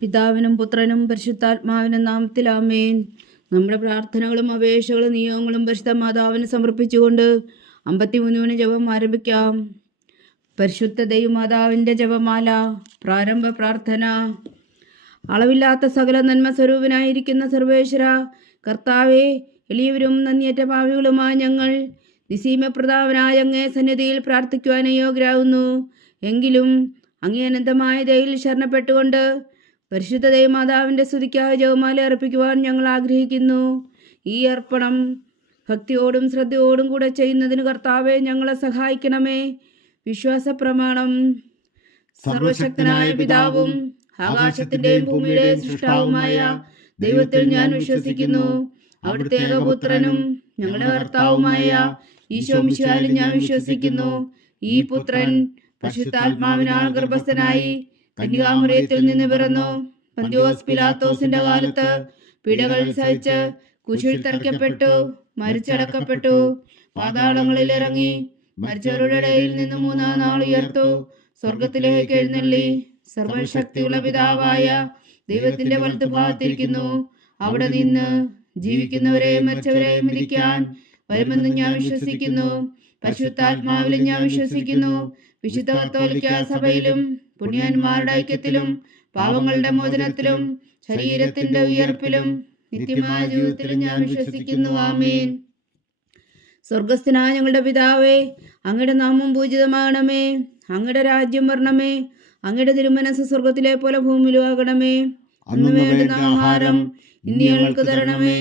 പിതാവിനും പുത്രനും പരിശുദ്ധാത്മാവിനും നാമത്തിൽ ആമേൻ. നമ്മുടെ പ്രാർത്ഥനകളും അപേക്ഷകളും നിയോഗങ്ങളും പരിശുദ്ധ മാതാവിന് സമർപ്പിച്ചുകൊണ്ട് 53 ജപം ആരംഭിക്കാം. പരിശുദ്ധ ദൈവമാതാവിൻ്റെ ജപമാല. പ്രാരംഭ പ്രാർത്ഥന. അളവില്ലാത്ത സകല നന്മ സ്വരൂപനായിരിക്കുന്ന സർവേശ്വര കർത്താവെ, എളിയവരും നന്ദിയറ്റ പാപികളുമായ ഞങ്ങൾ നിസീമപ്രതാപനായ അങ്ങേ സന്നിധിയിൽ പ്രാർത്ഥിക്കുവാൻ യോഗ്യരാകുന്നു. എങ്കിലും അങ്ങേ അനന്തമായ ദയയിൽ ശരണപ്പെട്ടുകൊണ്ട് പരിശുദ്ധ ദൈവമാതാവിൻ്റെ സ്തുതിക്കായി ജപമാല അർപ്പിക്കുവാൻ ഞങ്ങൾ ആഗ്രഹിക്കുന്നു. ഈ അർപ്പണം ഭക്തിയോടും ശ്രദ്ധയോടും കൂടെ ചെയ്യുന്നതിന് കർത്താവെ ഞങ്ങളെ സഹായിക്കണമേ. വിശ്വാസ പ്രമാണം. സർവശക്തനായ പിതാവും ആകാശത്തിന്റെയും ഭൂമിയുടെയും സൃഷ്ടാവുമായ ദൈവത്തിൽ ഞാൻ വിശ്വസിക്കുന്നു. അവിടുത്തെ ഏകപുത്രനും ഞങ്ങളുടെ കർത്താവുമായ ഈശോ മിശിഹായിലും ഞാൻ വിശ്വസിക്കുന്നു. ഈ പുത്രൻ പരിശുദ്ധാത്മാവിനാൽ ഗർഭസ്ഥനായി കന്യകാമറിയത്തിൽ നിന്ന് പിറന്നു. പന്തിയോസ് പിലാത്തോസിന്റെ കാലത്ത് പീഡകൾ സഹിച്ച് കുരിശിൽ തറയ്ക്കപ്പെട്ടു, മരിച്ചടക്കപ്പെട്ടു, പാതാളങ്ങളിൽ ഇറങ്ങി, മരിച്ചവരുടെ ഇടയിൽ നിന്ന് 3-ാം നാൾ ഉയർത്തു, സ്വർഗത്തിലേക്ക് എഴുന്നള്ളി, സർവശക്തിയുള്ള പിതാവായ ദൈവത്തിന്റെ വലത്തുഭാഗത്തിരിക്കുന്നു. അവിടെ നിന്ന് ജീവിക്കുന്നവരെയും മരിച്ചവരെയും വിധിക്കാൻ വരുമെന്ന് ഞാൻ വിശ്വസിക്കുന്നു. പരിശുദ്ധാത്മാവിലും ഞാൻ വിശ്വസിക്കുന്നു. വിശുദ്ധ കത്തോലിക്ക സഭയിലും പുണ്യന്മാരുടെ ഐക്യത്തിലും പാപങ്ങളുടെ മോചനത്തിലും ശരീരത്തിന്റെ ഉയർപ്പിലും നിത്യമായ ജീവിതത്തിലും ഞാൻ വിശ്വസിക്കുന്നു. ആമേൻ. സ്വർഗസ്ഥനായ ഞങ്ങളുടെ പിതാവേ, അങ്ങയുടെ നാമം പൂജിതമാകണമേ. അങ്ങയുടെ രാജ്യം വരണമേ. അങ്ങയുടെ തിരുമനസ് സ്വർഗത്തിലെ പോലെ ഭൂമിയിലും ആകണമേ. അന്ന് വേണ്ടുന്ന ആഹാരം ഇന്ന് ഞങ്ങൾക്ക് തരണമേ.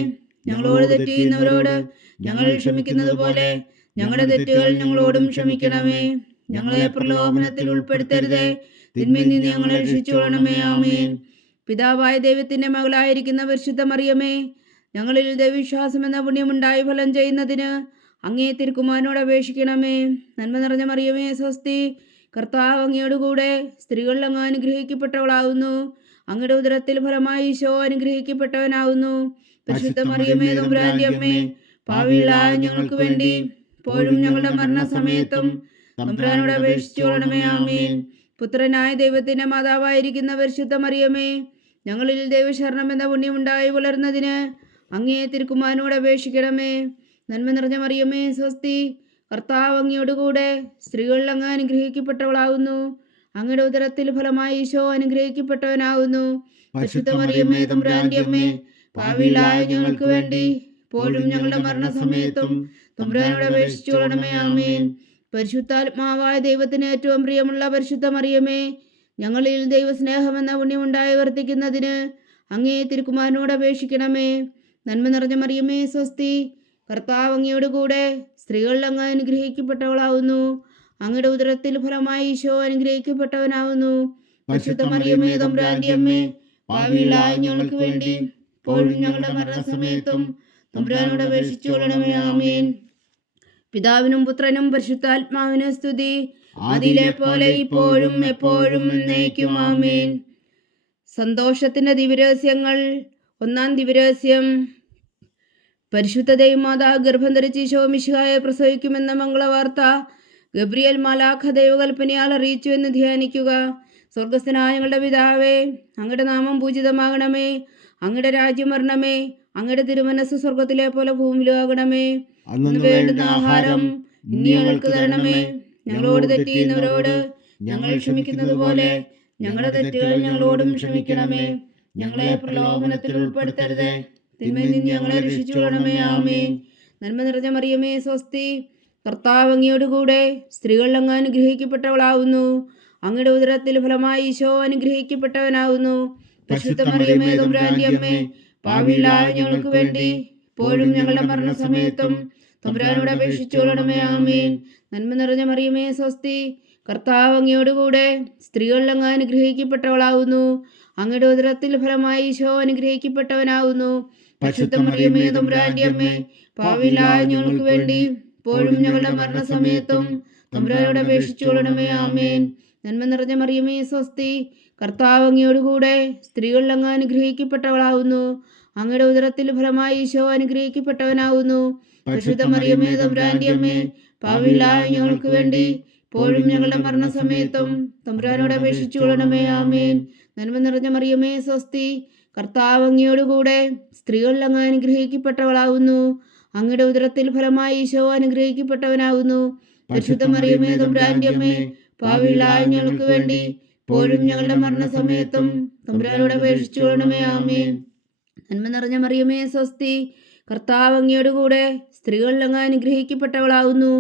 ഞങ്ങളോട് തെറ്റ് ചെയ്യുന്നവരോട് ഞങ്ങൾ ക്ഷമിക്കുന്നത് പോലെ ഞങ്ങളുടെ തെറ്റുകൾ ഞങ്ങളോടും ക്ഷമിക്കണമേ. ഞങ്ങളെ പ്രലോഭനത്തിൽ ഉൾപ്പെടുത്തരുതേ, തിന്മയിൽ നിന്ന് ഞങ്ങളെ രക്ഷിച്ചുകൊള്ളണമേ. ആമേൻ. പിതാവായ ദൈവത്തിന്റെ മകളായിരിക്കുന്ന പരിശുദ്ധ മറിയമേ, ഞങ്ങളിൽ ദൈവവിശ്വാസം എന്ന പുണ്യമുണ്ടായി ഫലം ചെയ്യുന്നതിന് അങ്ങേ തിരുക്കുമാരനോട് അപേക്ഷിക്കണമേ. നന്മ നിറഞ്ഞ മറിയമേ സ്വസ്തി, കർത്താവ് അങ്ങയോടുകൂടെ സ്ത്രീകളിൽ അങ്ങ് അനുഗ്രഹിക്കപ്പെട്ടവളാവുന്നു. അങ്ങയുടെ ഉദരത്തിൽ ഫലമായി ഈശോ അനുഗ്രഹിക്കപ്പെട്ടവനാവുന്നു. പരിശുദ്ധ മറിയമേ തമ്പുരാന്റെ അമ്മേ, പാപികളായ ഞങ്ങൾക്ക് വേണ്ടി ഇപ്പോഴും ഞങ്ങളുടെ മരണസമയത്തും തമ്പുരാനോട് അപേക്ഷിച്ചുകൊള്ളണമേ. ആമേൻ. പുത്രനായ ദൈവത്തിന്റെ മാതാവായിരിക്കുന്ന പരിശുദ്ധ മറിയമേ, ഞങ്ങളിൽ ദൈവശരണം എന്ന പുണ്യമുണ്ടായി വളർന്നതിന് അങ്ങേ തിരുക്കുമാരനോട് അപേക്ഷിക്കണമേ. നന്മ നിറഞ്ഞ മറിയമേ സ്വസ്തി, കർത്താവ് അങ്ങയോടുകൂടെ സ്ത്രീകളിൽ അങ്ങ് അനുഗ്രഹിക്കപ്പെട്ടവളാകുന്നു. അങ്ങയുടെ ഉദരത്തിൽ ഫലമായി ഈശോ അനുഗ്രഹിക്കപ്പെട്ടവനാകുന്നു. പരിശുദ്ധ മറിയമേ തമ്പുരാന്റെ അമ്മേ, പാപികളായ ഞങ്ങൾക്ക് വേണ്ടി ഇപ്പോഴും ഞങ്ങളുടെ മരണസമയത്തും തമ്പുരാനോട് അപേക്ഷിച്ചുകൊള്ളണമേ. ആമേൻ. പരിശുദ്ധാത്മാവായ ദൈവത്തിന് ഏറ്റവും പ്രിയമുള്ള പരിശുദ്ധ മറിയമേ, ഞങ്ങളിൽ ദൈവസ്നേഹമെന്ന പുണ്യമുണ്ടായി വർദ്ധിക്കുന്നതിന് അങ്ങേ തിരുക്കുമാരനോട് അപേക്ഷിക്കണമേ. നന്മ നിറഞ്ഞ മറിയമേ സ്വസ്തി, കർത്താവ് അങ്ങയോടുകൂടെ സ്ത്രീകളിൽ അങ്ങ് അനുഗ്രഹിക്കപ്പെട്ടവളാവുന്നു. അങ്ങയുടെ ഉദരത്തിൽ ഫലമായി ഈശോ അനുഗ്രഹിക്കപ്പെട്ടവനാവുന്നു. പരിശുദ്ധ മറിയമേ തമ്പുരാന്റെ അമ്മേ, പാപികളായ ഞങ്ങൾക്ക് വേണ്ടി ഇപ്പോഴും ഞങ്ങളുടെ മരണസമയത്തും തമ്പുരാനോട് അപേക്ഷിച്ചുകൊള്ളണമേ. ആമേൻ. പിതാവിനും പുത്രനും പരിശുദ്ധാത്മാവിനും സ്തുതി, അതിലെ പോലെ ഇപ്പോഴും എപ്പോഴും എന്നേക്കും. ആമേൻ. സന്തോഷത്തിന്റെ ദിവ്യരഹസ്യങ്ങൾ. 1-ാം ദിവ്യരഹസ്യം. പരിശുദ്ധ ദൈവമാതാവ് ഗർഭം ധരിച്ച് ഈശോ മിശിഹായെ പ്രസവിക്കുമെന്ന മംഗളവാർത്ത ഗബ്രിയേൽ മാലാഖ ദൈവകൽപ്പനയാൽ അറിയിച്ചു എന്ന് ധ്യാനിക്കുക. സ്വർഗസ്ഥനായ ഞങ്ങളുടെ പിതാവേ, അങ്ങയുടെ നാമം പൂജിതമാകണമേ. അങ്ങയുടെ രാജ്യം വരണമേ. അങ്ങയുടെ തിരുമനസ് സ്വർഗത്തിലെ പോലെ ഭൂമിയിലും ആകണമേ. അന്ന് വേണ്ടുന്ന ആഹാരം ഇന്ന് ഞങ്ങൾക്ക് തരണമേ. ഞങ്ങളോട് തെറ്റ് ചെയ്യുന്നവരോട് ഞങ്ങൾ ക്ഷമിക്കുന്നത് പോലെ ഞങ്ങളുടെ തെറ്റുകൾ ഞങ്ങളോടും ക്ഷമിക്കണമേ. ഞങ്ങളെ പ്രലോഭനത്തിൽ ഉൾപ്പെടുത്തരുതേ, തിന്മയിൽ നിന്ന് ഞങ്ങളെ രക്ഷിച്ചുകൊള്ളണമേ. ആമേൻ. നന്മ നിറഞ്ഞ മറിയമേ സ്വസ്തി, കർത്താവ് അങ്ങയോടുകൂടെ സ്ത്രീകളിൽ അങ്ങ് അനുഗ്രഹിക്കപ്പെട്ടവളാവുന്നു. അങ്ങയുടെ ഉദരത്തിൽ ഫലമായി ഈശോ അനുഗ്രഹിക്കപ്പെട്ടവനാവുന്നു. പരിശുദ്ധ മറിയമേ തമ്പുരാന്റെ അമ്മേ, പാപികളായ ഞങ്ങൾക്ക് വേണ്ടി ഇപ്പോഴും ഞങ്ങളുടെ മരണസമയത്തും തമ്പുരാനോട് അപേക്ഷിച്ചുകൊള്ളണമേ. ആമേൻ. നന്മ നിറഞ്ഞ മറിയമേ സ്വസ്തി, കർത്താവ് അങ്ങയോടുകൂടെ സ്ത്രീകളിൽ അങ്ങ് അനുഗ്രഹിക്കപ്പെട്ടവളാവുന്നു. അങ്ങയുടെ ഉദരത്തിൽ ഫലമായി ഈശോ അനുഗ്രഹിക്കപ്പെട്ടവനാവുന്നു. പരിശുദ്ധ മറിയമേ തമ്പുരാന്റെ അമ്മേ, പാപികളായ ഞങ്ങൾക്ക് വേണ്ടി ഇപ്പോഴും ഞങ്ങളുടെ മരണസമയത്തും തമ്പുരാനോട് അപേക്ഷിച്ചുകൊള്ളണമേ. ആമേൻ. നന്മ നിറഞ്ഞ മറിയമേ സ്വസ്തി, കർത്താവ് അങ്ങയോടുകൂടെ സ്ത്രീകളിൽ അങ്ങ് അനുഗ്രഹിക്കപ്പെട്ടവളാവുന്നു. അങ്ങയുടെ ഉദരത്തിൽ ഫലമായി ഈശോ അനുഗ്രഹിക്കപ്പെട്ടവനാവുന്നു. പരിശുദ്ധ മറിയമേ തമ്പുരാന്റെ അമ്മേ, പാപികളായ ഞങ്ങൾക്ക് വേണ്ടി ഇപ്പോഴും ഞങ്ങളുടെ മരണസമയത്തും തമ്പുരാനോട് അപേക്ഷിച്ചുകൊള്ളണമേ. ആമേൻ. നന്മ നിറഞ്ഞ മറിയമേ സ്വസ്തി, കർത്താവ് അങ്ങയോടുകൂടെ സ്ത്രീകളിൽ അങ്ങ് അനുഗ്രഹിക്കപ്പെട്ടവളാകുന്നു. അങ്ങയുടെ ഉദരത്തിൽ ഫലമായി ഈശോ അനുഗ്രഹിക്കപ്പെട്ടവനാകുന്നു. പരിശുദ്ധ മറിയമേ തമ്പുരാന്റെ അമ്മേ, പാപികളായ ഞങ്ങൾക്ക് വേണ്ടി ഇപ്പോഴും ഞങ്ങളുടെ മരണസമയത്തും തമ്പുരാനോട് അപേക്ഷിച്ചു കൊള്ളണമേ. ആമേൻ. നന്മ നിറഞ്ഞ മറിയമേ സ്വസ്തി, കർത്താവ് അങ്ങയോടുകൂടെ സ്ത്രീകളിൽ അങ്ങ് അനുഗ്രഹിക്കപ്പെട്ടവളാകുന്നു.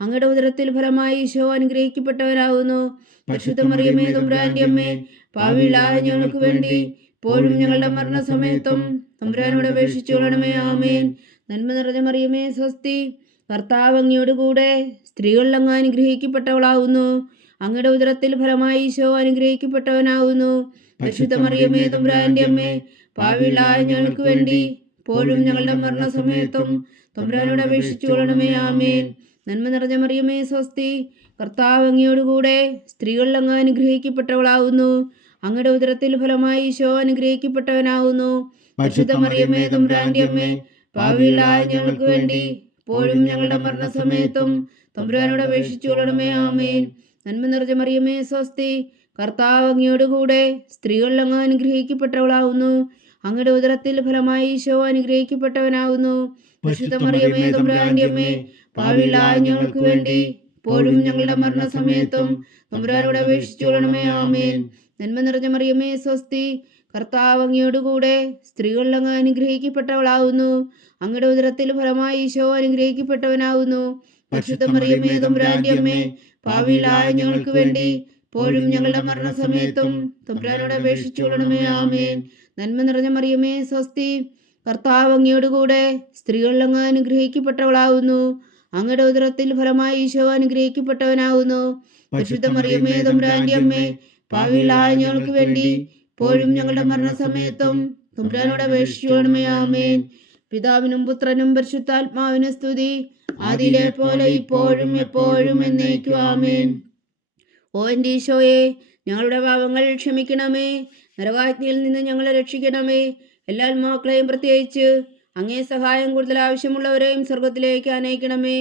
അങ്ങയുടെ ഉദരത്തിൽ ഫലമായി ഈശോ അനുഗ്രഹിക്കപ്പെട്ടവനാകുന്നു. പരിശുദ്ധ മറിയമേ തമ്പുരാന്റെ അമ്മേ, പാപികളായ ഞങ്ങൾക്ക് വേണ്ടി ഇപ്പോഴും ഞങ്ങളുടെ മരണസമയത്തും തമ്പുരാനോട് അപേക്ഷിച്ചു കൊള്ളണമേ. ആമേൻ. നന്മ നിറഞ്ഞ മറിയമേ സ്വസ്തി, കർത്താവ് അങ്ങയോടുകൂടെ സ്ത്രീകളിൽ അങ്ങ് അനുഗ്രഹിക്കപ്പെട്ടവളാകുന്നു. അങ്ങയുടെ ഉദരത്തിൽ ഫലമായി ഈശോ അനുഗ്രഹിക്കപ്പെട്ടവനാകുന്നു. പരിശുദ്ധ മറിയമേ തമ്പുരാന്റെ അമ്മേ, പാപികളായ ഞങ്ങൾക്ക് വേണ്ടി ഇപ്പോഴും ഞങ്ങളുടെ മരണസമയത്തും തമ്പുരാനോട് അപേക്ഷിച്ചു കൊള്ളണമേ. ആമേൻ. നന്മ നിറഞ്ഞ മറിയമേ സ്വസ്തി, കർത്താവ് അങ്ങയോടുകൂടെ സ്ത്രീകളിൽ അങ്ങ് അനുഗ്രഹിക്കപ്പെട്ടവളാകുന്നു. അങ്ങയുടെ ഉദരത്തിൽ ഫലമായി ഈശോ അനുഗ്രഹിക്കപ്പെട്ടവനാകുന്നു. പരിശുദ്ധ മറിയമേ തമ്പുരാന്റെ അമ്മേ, പാപികളായ ഞങ്ങൾക്ക് വേണ്ടി ഇപ്പോഴും ഞങ്ങളുടെ മരണസമയത്തും തമ്പുരാനോട് അപേക്ഷിച്ചു കൊള്ളണമേ. ആമേൻ. നന്മ നിറഞ്ഞ മറിയമേ സ്വസ്തി, കർത്താവ് അങ്ങയോടുകൂടെ സ്ത്രീകളിൽ അങ്ങ് അനുഗ്രഹിക്കപ്പെട്ടവളാകുന്നു. അങ്ങയുടെ ഉദരത്തിൽ ഫലമായി ഈശോ അനുഗ്രഹിക്കപ്പെട്ടവനാകുന്നു. പരിശുദ്ധ മറിയമേ തമ്പുരാന്റെ അമ്മേ, പാപികളായ ഞങ്ങൾക്ക് വേണ്ടി ഇപ്പോഴും ഞങ്ങളുടെ മരണസമയത്തും തമ്പുരാനോട് അപേക്ഷിച്ചു കൊള്ളണമേ. ആമേൻ. നന്മ നിറഞ്ഞ മറിയമേ സ്വസ്തി, കർത്താവ് അങ്ങയോടുകൂടെ സ്ത്രീകളിൽ അങ്ങ് അനുഗ്രഹിക്കപ്പെട്ടവളാകുന്നു. അങ്ങയുടെ ഉദരത്തിൽ ഫലമായി ഈശോ അനുഗ്രഹിക്കപ്പെട്ടവനാകുന്നു. പരിശുദ്ധ മറിയമേ തമ്പുരാന്റെ അമ്മേ, പാപികളായ ഞങ്ങൾക്ക് വേണ്ടി ഇപ്പോഴും ഞങ്ങളുടെ മരണസമയത്തും തമ്പുരാനോട് അപേക്ഷിച്ചു കൊള്ളണമേ. ആമേൻ. നന്മ നിറഞ്ഞ മറിയമേ സ്വസ്തി, കർത്താവ് അങ്ങയോടുകൂടെ സ്ത്രീകളിൽ അങ്ങ് അനുഗ്രഹിക്കപ്പെട്ടവളാകുന്നു. അങ്ങയുടെ ഉദരത്തിൽ ഫലമായി ഈശോ അനുഗ്രഹിക്കപ്പെട്ടവനാകുന്നു. പരിശുദ്ധ മറിയമേ തമ്പുരാന്റെ അമ്മേ, പാപികളായ ഞങ്ങൾക്ക് വേണ്ടി ഇപ്പോഴും ഞങ്ങളുടെ മരണസമയത്തും തമ്പുരാനോട് അപേക്ഷിച്ചു കൊള്ളണമേ. ആമേൻ. പിതാവിനും പുത്രനും പരിശുദ്ധാത്മാവിനും സ്തുതി, ആദിയിലെ പോലെ ഇപ്പോഴും എപ്പോഴും എന്നേക്കും. ആമേൻ. ഓ എൻ്റെ ഈശോയെ, ഞങ്ങളുടെ പാപങ്ങൾ ക്ഷമിക്കണമേ. നരകാഗ്നിയിൽ നിന്ന് ഞങ്ങളെ രക്ഷിക്കണമേ. എല്ലാ ആത്മാക്കളെയും പ്രത്യേകിച്ച് അങ്ങേ സഹായം കൂടുതൽ ആവശ്യമുള്ളവരെയും സ്വർഗത്തിലേക്ക് അനയിക്കണമേ.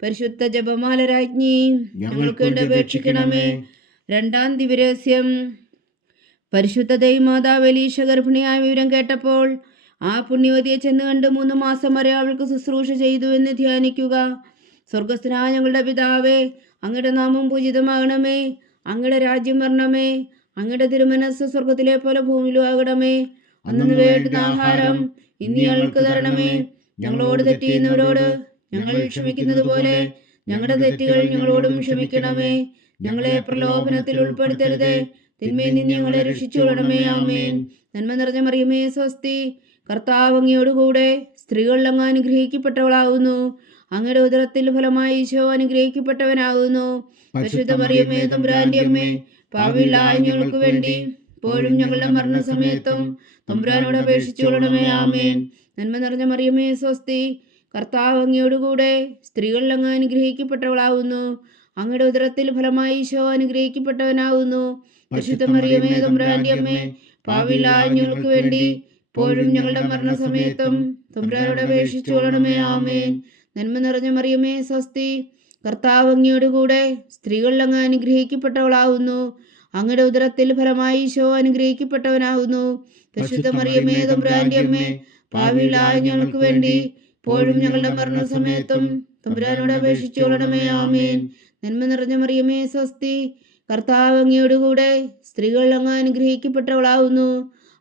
പരിശുദ്ധ ജപമാല രാജ്ഞി, ഞങ്ങൾക്ക് വേണ്ടി അപേക്ഷിക്കണമേ. രണ്ടാം ദിവ്യരഹസ്യം. പരിശുദ്ധ ദൈവമാതാവ് എലീശ ഗർഭിണിയായ വിവരം കേട്ടപ്പോൾ ആ പുണ്യവതിയെ ചെന്ന് കണ്ട് 3 മാസം വരെ അവൾക്ക് ശുശ്രൂഷ ചെയ്തു എന്ന് ധ്യാനിക്കുക. സ്വർഗസ്ഥനായ ഞങ്ങളുടെ പിതാവേ, അങ്ങയുടെ നാമം പൂജിതമാകണമേ. അങ്ങയുടെ രാജ്യം വരണമേ. അങ്ങയുടെ തിരുമനസ്സ് സ്വർഗത്തിലെ പോലെ ഭൂമിയിലും ആകണമേ. അന്നു വേണ്ടുന്ന ആഹാരം ഇന്ന് ഞങ്ങൾക്ക് തരണമേ. ഞങ്ങളോട് തെറ്റ് ചെയ്യുന്നവരോട് ഞങ്ങൾ ക്ഷമിക്കുന്നത് പോലെ ഞങ്ങളുടെ തെറ്റുകൾ ഞങ്ങളോടും ക്ഷമിക്കണമേ. ഞങ്ങളെ പ്രലോഭനത്തിൽ ഉൾപ്പെടുത്തരുതേ, തിന്മയിൽ നിന്ന് ഞങ്ങളെ രക്ഷിച്ചുകൊള്ളണമേ. ആമേൻ. നന്മ നിറഞ്ഞ മറിയമേ സ്വസ്തി, കർത്താവ് അങ്ങയോടുകൂടെ സ്ത്രീകളിൽ അങ്ങ് അനുഗ്രഹിക്കപ്പെട്ടവളാകുന്നു. അങ്ങയുടെ ഉദരത്തിൽ ഫലമായി ഈശോ അനുഗ്രഹിക്കപ്പെട്ടവനാകുന്നു. പരിശുദ്ധ മറിയമേ തമ്പുരാന്റെ അമ്മേ, പാപികളായ ഞങ്ങൾക്ക് വേണ്ടി ഇപ്പോഴും ഞങ്ങളുടെ മരണസമയത്തും തമ്പുരാനോട് അപേക്ഷിച്ചു കൊള്ളണമേ. ആമേൻ. നന്മ നിറഞ്ഞ മറിയമേ സ്വസ്തി, കർത്താവ് അങ്ങയോടുകൂടെ സ്ത്രീകളിൽ അങ്ങ് അനുഗ്രഹിക്കപ്പെട്ടവളാകുന്നു. അങ്ങയുടെ ഉദരത്തിൽ ഫലമായി ഈശോ അനുഗ്രഹിക്കപ്പെട്ടവനാകുന്നു. പരിശുദ്ധ മറിയമേ തമ്പുരാന്റെ അമ്മേ, പാപികളായ ഞങ്ങൾക്ക് വേണ്ടി ഇപ്പോഴും ഞങ്ങളുടെ മരണസമയത്തും തമ്പുരാനോട് അപേക്ഷിച്ചു കൊള്ളണമേ. ആമേൻ. നന്മ നിറഞ്ഞ മറിയമേ സ്വസ്തി, കർത്താവ് അങ്ങയോടുകൂടെ സ്ത്രീകളിൽ അങ്ങ് അനുഗ്രഹിക്കപ്പെട്ടവളാകുന്നു. അങ്ങയുടെ ഉദരത്തിൽ ഫലമായി ഈശോ അനുഗ്രഹിക്കപ്പെട്ടവനാകുന്നു. പരിശുദ്ധ മറിയമേ തമ്പുരാന്റെ അമ്മേ, പാപികളായ ഞങ്ങൾക്ക് വേണ്ടി ഇപ്പോഴും ഞങ്ങളുടെ മരണസമയത്തും തമ്പുരാനോട് അപേക്ഷിച്ചു കൊള്ളണമേ. ആമേൻ. നന്മ നിറഞ്ഞ മറിയമേ സ്വസ്തി, കർത്താവ് അങ്ങയോടുകൂടെ സ്ത്രീകളിൽ അങ്ങ് അനുഗ്രഹിക്കപ്പെട്ടവളാകുന്നു.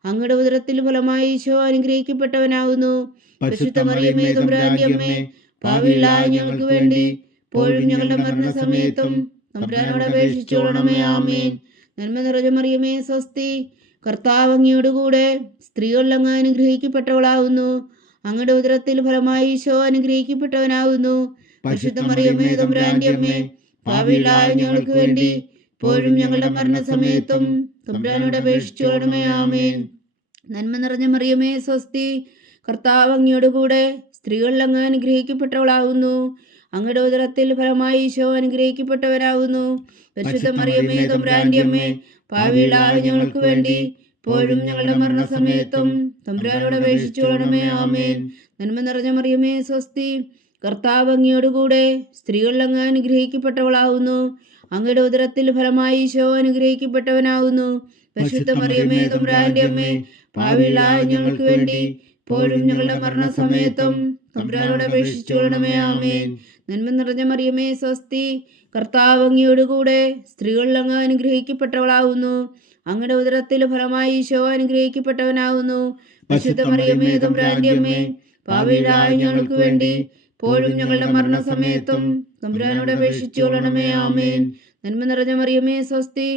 അങ്ങയുടെ ഉദരത്തിൽ ഫലമായി ഈശോ അനുഗ്രഹിക്കപ്പെട്ടവനാകുന്നു. പരിശുദ്ധ മറിയമേ തമ്പുരാന്റെ അമ്മേ, പാപികളായ ഞങ്ങൾക്ക് വേണ്ടി ഇപ്പോഴും ഞങ്ങളുടെ മരണസമയത്തും തമ്പുരാനോട് അപേക്ഷിച്ചു കൊള്ളണമേ. ആമേൻ. നന്മ നിറഞ്ഞ മറിയമേ സ്വസ്തി, കർത്താവ് അങ്ങയോടുകൂടെ സ്ത്രീകളിൽ അങ്ങ് അനുഗ്രഹിക്കപ്പെട്ടവളാകുന്നു. അങ്ങയുടെ ഉദരത്തിൽ ഫലമായി ഈശോ അനുഗ്രഹിക്കപ്പെട്ടവനാകുന്നു. പരിശുദ്ധ മറിയമേ തമ്പുരാന്റെ അമ്മേ, പാപികളായ ഞങ്ങൾക്ക് വേണ്ടി ഇപ്പോഴും ഞങ്ങളുടെ മരണസമയത്തും തമ്പുരാനോട് അപേക്ഷിച്ചു കൊള്ളണമേ. ആമേൻ. നന്മ നിറഞ്ഞ മറിയമേ സ്വസ്തി, കർത്താവ് അങ്ങയോടുകൂടെ സ്ത്രീകളിൽ അങ്ങ് അനുഗ്രഹിക്കപ്പെട്ടവളാകുന്നു. അങ്ങയുടെ ഉദരത്തിൽ ഫലമായി ഈശോ അനുഗ്രഹിക്കപ്പെട്ടവനാകുന്നു. പരിശുദ്ധ മറിയമേ തമ്പുരാന്റെ അമ്മേ, പാപികളായ ഞങ്ങൾക്ക് വേണ്ടി ഇപ്പോഴും ഞങ്ങളുടെ മരണസമയത്തും തമ്പുരാനോട് അപേക്ഷിച്ചു കൊള്ളണമേ. ആമേൻ. നന്മ നിറഞ്ഞ മറിയമേ സ്വസ്തി, കർത്താവ് അങ്ങയോടുകൂടെ സ്ത്രീകളിൽ അങ്ങ് അനുഗ്രഹിക്കപ്പെട്ടവളാകുന്നു. അങ്ങയുടെ ഉദരത്തിൽ ഫലമായി ഈശോ അനുഗ്രഹിക്കപ്പെട്ടവനാകുന്നു. പരിശുദ്ധ മറിയമേ തമ്പുരാന്റെ അമ്മേ, പാപികളായ ഞങ്ങൾക്ക് വേണ്ടി ഇപ്പോഴും ഞങ്ങളുടെ മരണസമയത്തും തമ്പുരാനോട് അപേക്ഷിച്ചു കൊള്ളണമേ. ആമേൻ. നന്മ നിറഞ്ഞ മറിയമേ സ്വസ്തി, കർത്താവ് അങ്ങയോടുകൂടെ സ്ത്രീകളിൽ അങ്ങ് അനുഗ്രഹിക്കപ്പെട്ടവളാവുന്നു. അങ്ങയുടെ ഉദരത്തിൽ ഫലമായി ഈശോ അനുഗ്രഹിക്കപ്പെട്ടവനാവുന്നു. പരിശുദ്ധ മറിയമേ തമ്പുരാന്റെ അമ്മേ, പാപികളായ ഞങ്ങൾക്ക് വേണ്ടി ഇപ്പോഴും ഞങ്ങളുടെ മരണസമയത്തും തമ്പുരാനോട് അപേക്ഷിച്ചു കൊള്ളണമേ. ആമേൻ. നന്മ നിറഞ്ഞ മറിയമേ സ്വസ്തി,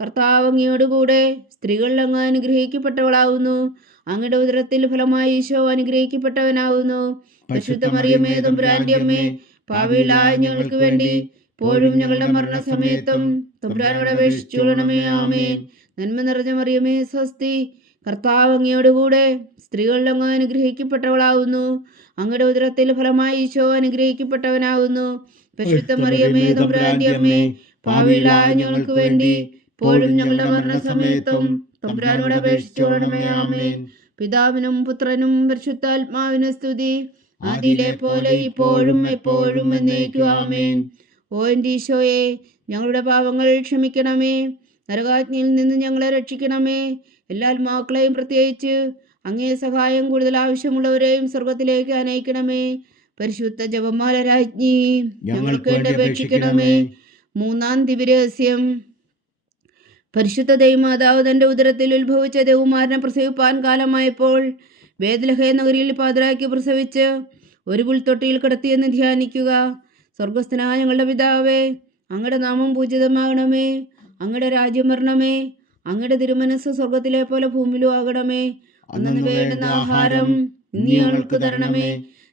കർത്താവ് അങ്ങയോടുകൂടെ സ്ത്രീകളിൽ അങ്ങ് അനുഗ്രഹിക്കപ്പെട്ടവളാവുന്നു. അങ്ങയുടെ ഉദരത്തിൽ ഫലമായി ഈശോ അനുഗ്രഹിക്കപ്പെട്ടവനാവുന്നു. പരിശുദ്ധ മറിയമേ തമ്പുരാന്റെ അമ്മേ, പാപികളായ ഞങ്ങൾക്ക് വേണ്ടി ഇപ്പോഴും ഞങ്ങളുടെ മരണസമയത്തും തമ്പുരാനോട് അപേക്ഷിച്ചു കൊള്ളണമേ. ആമേൻ. നന്മ നിറഞ്ഞ മറിയമേ സ്വസ്തി, കർത്താവ് അങ്ങയോടുകൂടെ സ്ത്രീകളിൽ അങ്ങ് അനുഗ്രഹിക്കപ്പെട്ടവളാവുന്നു. അങ്ങയുടെ ഉദരത്തിൽ ഫലമായി ഈശോ അനുഗ്രഹിക്കപ്പെട്ടവനാവുന്നു. പരിശുദ്ധ മറിയമേ തമ്പുരാന്റെ അമ്മേ, പാപികളായ ഞങ്ങൾക്ക് വേണ്ടി ഇപ്പോഴും ഞങ്ങളുടെ മരണസമയത്തും തമ്പുരാനോട് അപേക്ഷിച്ചു കൊള്ളണമേ. ആമേൻ. പിതാവിനും പുത്രനും പരിശുദ്ധാത്മാവിനും സ്തുതി, ആദിയിലെ പോലെ ഇപ്പോഴും എപ്പോഴും എന്നേക്കും. ആമേൻ. ഓ എൻ്റെ ഈശോയെ, ഞങ്ങളുടെ പാപങ്ങൾ ക്ഷമിക്കണമേ, നരകാജ്ഞയിൽ നിന്ന് ഞങ്ങളെ രക്ഷിക്കണമേ. എല്ലാ ആത്മാക്കളെയും പ്രത്യേകിച്ച് അങ്ങേ സഹായം കൂടുതൽ ആവശ്യമുള്ളവരെയും സ്വർഗത്തിലേക്ക് അനയിക്കണമേ. പരിശുദ്ധ ജപമാല രാജ്ഞി, ഞങ്ങൾക്ക് വേണ്ടി അപേക്ഷിക്കണമേ. മൂന്നാം ദിവ്യരഹസ്യം. പരിശുദ്ധ ദൈവമാതാവ് തൻ്റെ ഉദരത്തിൽ ഉത്ഭവിച്ച ദേവകുമാരനെ പ്രസവിപ്പാൻ കാലമായപ്പോൾ ബേത്ലഹേം നഗരിയിൽ പാതിരാക്കി പ്രസവിച്ച് ഒരു പുൽത്തൊട്ടിയിൽ കിടത്തിയെന്ന് ധ്യാനിക്കുക. സ്വർഗസ്ഥനായ ഞങ്ങളുടെ പിതാവേ, അങ്ങയുടെ നാമം പൂജിതമാകണമേ. അങ്ങയുടെ രാജ്യം വരണമേ. അങ്ങയുടെ തിരുമനസ് സ്വർഗത്തിലെ പോലെ ഭൂമിയിലും ആകണമേ. അന്നു വേണ്ടുന്ന ആഹാരം ഇന്ന് ഞങ്ങൾക്ക് തരണമേ.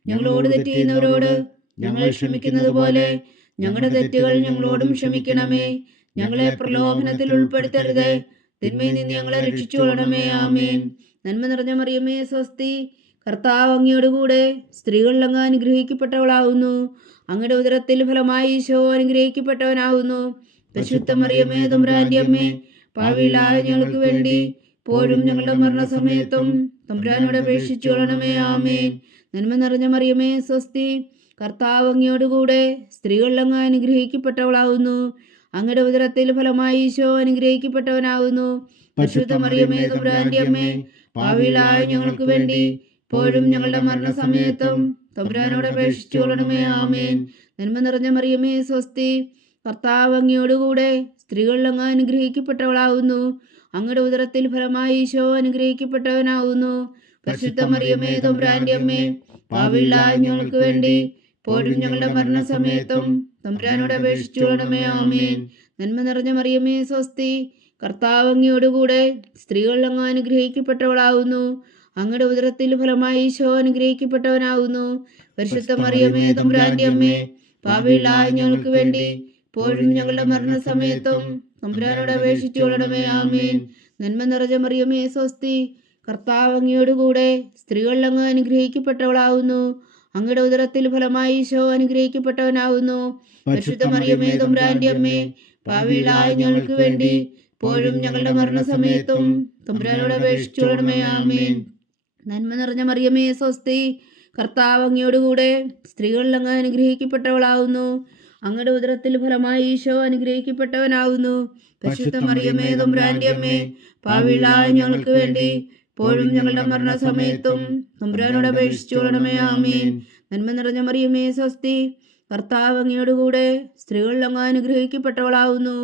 ഞങ്ങളോട് തെറ്റ് ചെയ്യുന്നവരോട് ഞങ്ങൾ ക്ഷമിക്കുന്നത് പോലെ ഞങ്ങളുടെ തെറ്റുകൾ ഞങ്ങളോടും ക്ഷമിക്കണമേ. ഞങ്ങളെ പ്രലോഭനത്തിൽ ഉൾപ്പെടുത്തരുതേ, തിന്മയിൽ നിന്ന് ഞങ്ങളെ രക്ഷിച്ചു കൊള്ളണമേ. ആമേൻ. നന്മ നിറഞ്ഞ മറിയമേ സ്വസ്തി, കർത്താവ് അങ്ങയോടുകൂടെ സ്ത്രീകളിൽ അങ്ങ് അനുഗ്രഹിക്കപ്പെട്ടവളാവുന്നു. അങ്ങയുടെ ഉദരത്തിൽ ഫലമായി ഈശോ അനുഗ്രഹിക്കപ്പെട്ടവനാവുന്നു. പരിശുദ്ധ മറിയമേ തമ്പുരാന്റെ അമ്മേ, പാപികളായ ഞങ്ങൾക്ക് വേണ്ടി ഇപ്പോഴും ഞങ്ങളുടെ മരണസമയത്തും തമ്പുരാനോട് അപേക്ഷിച്ചു കൊള്ളണമേ. ആമേൻ. നന്മ നിറഞ്ഞ മറിയമേ സ്വസ്തി, കർത്താവ് അങ്ങയോടുകൂടെ സ്ത്രീകളിൽ അങ്ങ് അനുഗ്രഹിക്കപ്പെട്ടവളാവുന്നു. അങ്ങയുടെ ഉദരത്തിൽ ഫലമായി ഈശോ അനുഗ്രഹിക്കപ്പെട്ടവനാവുന്നു. പരിശുദ്ധ മറിയമേ തമ്പുരാന്റെ അമ്മേ, പാപികളായ ഞങ്ങൾക്ക് വേണ്ടി ഇപ്പോഴും ഞങ്ങളുടെ മരണസമയത്തും തമ്പുരാനോട് അപേക്ഷിച്ചു കൊള്ളണമേ. ആമേൻ. നന്മ നിറഞ്ഞ മറിയമേ സ്വസ്തി, കർത്താവ് അങ്ങയോടുകൂടെ സ്ത്രീകളിൽ അങ്ങ് അനുഗ്രഹിക്കപ്പെട്ടവളാവുന്നു. അങ്ങയുടെ ഉദരത്തിൽ ഫലമായി ഈശോ അനുഗ്രഹിക്കപ്പെട്ടവനാവുന്നു. പരിശുദ്ധ മറിയമേ തമ്പുരാന്റെ അമ്മേ, പാപികളായ ഞങ്ങൾക്ക് വേണ്ടി ഇപ്പോഴും ഞങ്ങളുടെ മരണസമയത്തും തമ്പുരാനോട് അപേക്ഷിച്ചു കൊള്ളണമേ. ആമേൻ. നന്മ നിറഞ്ഞ മറിയമേ സ്വസ്തി, കർത്താവ് അങ്ങയോടുകൂടെ സ്ത്രീകളിൽ അങ്ങ് അനുഗ്രഹിക്കപ്പെട്ടവളാവുന്നു. അങ്ങയുടെ ഉദരത്തിൽ ഫലമായി ഈശോ അനുഗ്രഹിക്കപ്പെട്ടവനാവുന്നു. പരിശുദ്ധ മറിയമേ തമ്പുരാന്റെ അമ്മേ, പാപികളായ ഞങ്ങൾക്ക് വേണ്ടി ഇപ്പോഴും ഞങ്ങളുടെ മരണസമയത്തും തമ്പുരാനോട് അപേക്ഷിച്ചു കൊള്ളണമേ. ആമേൻ. നന്മ നിറഞ്ഞ മറിയമേ സ്വസ്തി, കർത്താവ് അങ്ങയോടുകൂടെ സ്ത്രീകളിൽ അങ്ങ് അനുഗ്രഹിക്കപ്പെട്ടവളാവുന്നു. അങ്ങയുടെ ഉദരത്തിൽ ഫലമായി ഈശോ അനുഗ്രഹിക്കപ്പെട്ടവനാവുന്നു. പരിശുദ്ധ മറിയമേ തമ്പുരാന്റെ അമ്മേ, പാപികളായ ഞങ്ങൾക്ക് വേണ്ടി ഇപ്പോഴും ഞങ്ങളുടെ മരണസമയത്തും തമ്പുരാനോട് അപേക്ഷിച്ചു കൊള്ളണമേ. ആമേൻ. നന്മ നിറഞ്ഞ മറിയമേ സ്വസ്തി, കർത്താവ് അങ്ങയോടുകൂടെ സ്ത്രീകളിൽ അങ്ങ് അനുഗ്രഹിക്കപ്പെട്ടവളാവുന്നു. അങ്ങയുടെ ഉദരത്തിൽ ഫലമായി ഈശോ അനുഗ്രഹിക്കപ്പെട്ടവനാവുന്നു. പരിശുദ്ധ മറിയമേ തമ്പുരാന്റെ അമ്മേ, പാപികളായ ഞങ്ങൾക്ക് വേണ്ടി ഇപ്പോഴും ഞങ്ങളുടെ മരണസമയത്തും തമ്പുരാനോട് അപേക്ഷിച്ചു കൊള്ളണമേ. ആമേൻ. നന്മ നിറഞ്ഞ മറിയമേ സ്വസ്തി, കർത്താവ് അങ്ങയോടുകൂടെ സ്ത്രീകളിൽ അങ്ങ് അനുഗ്രഹിക്കപ്പെട്ടവളാവുന്നു.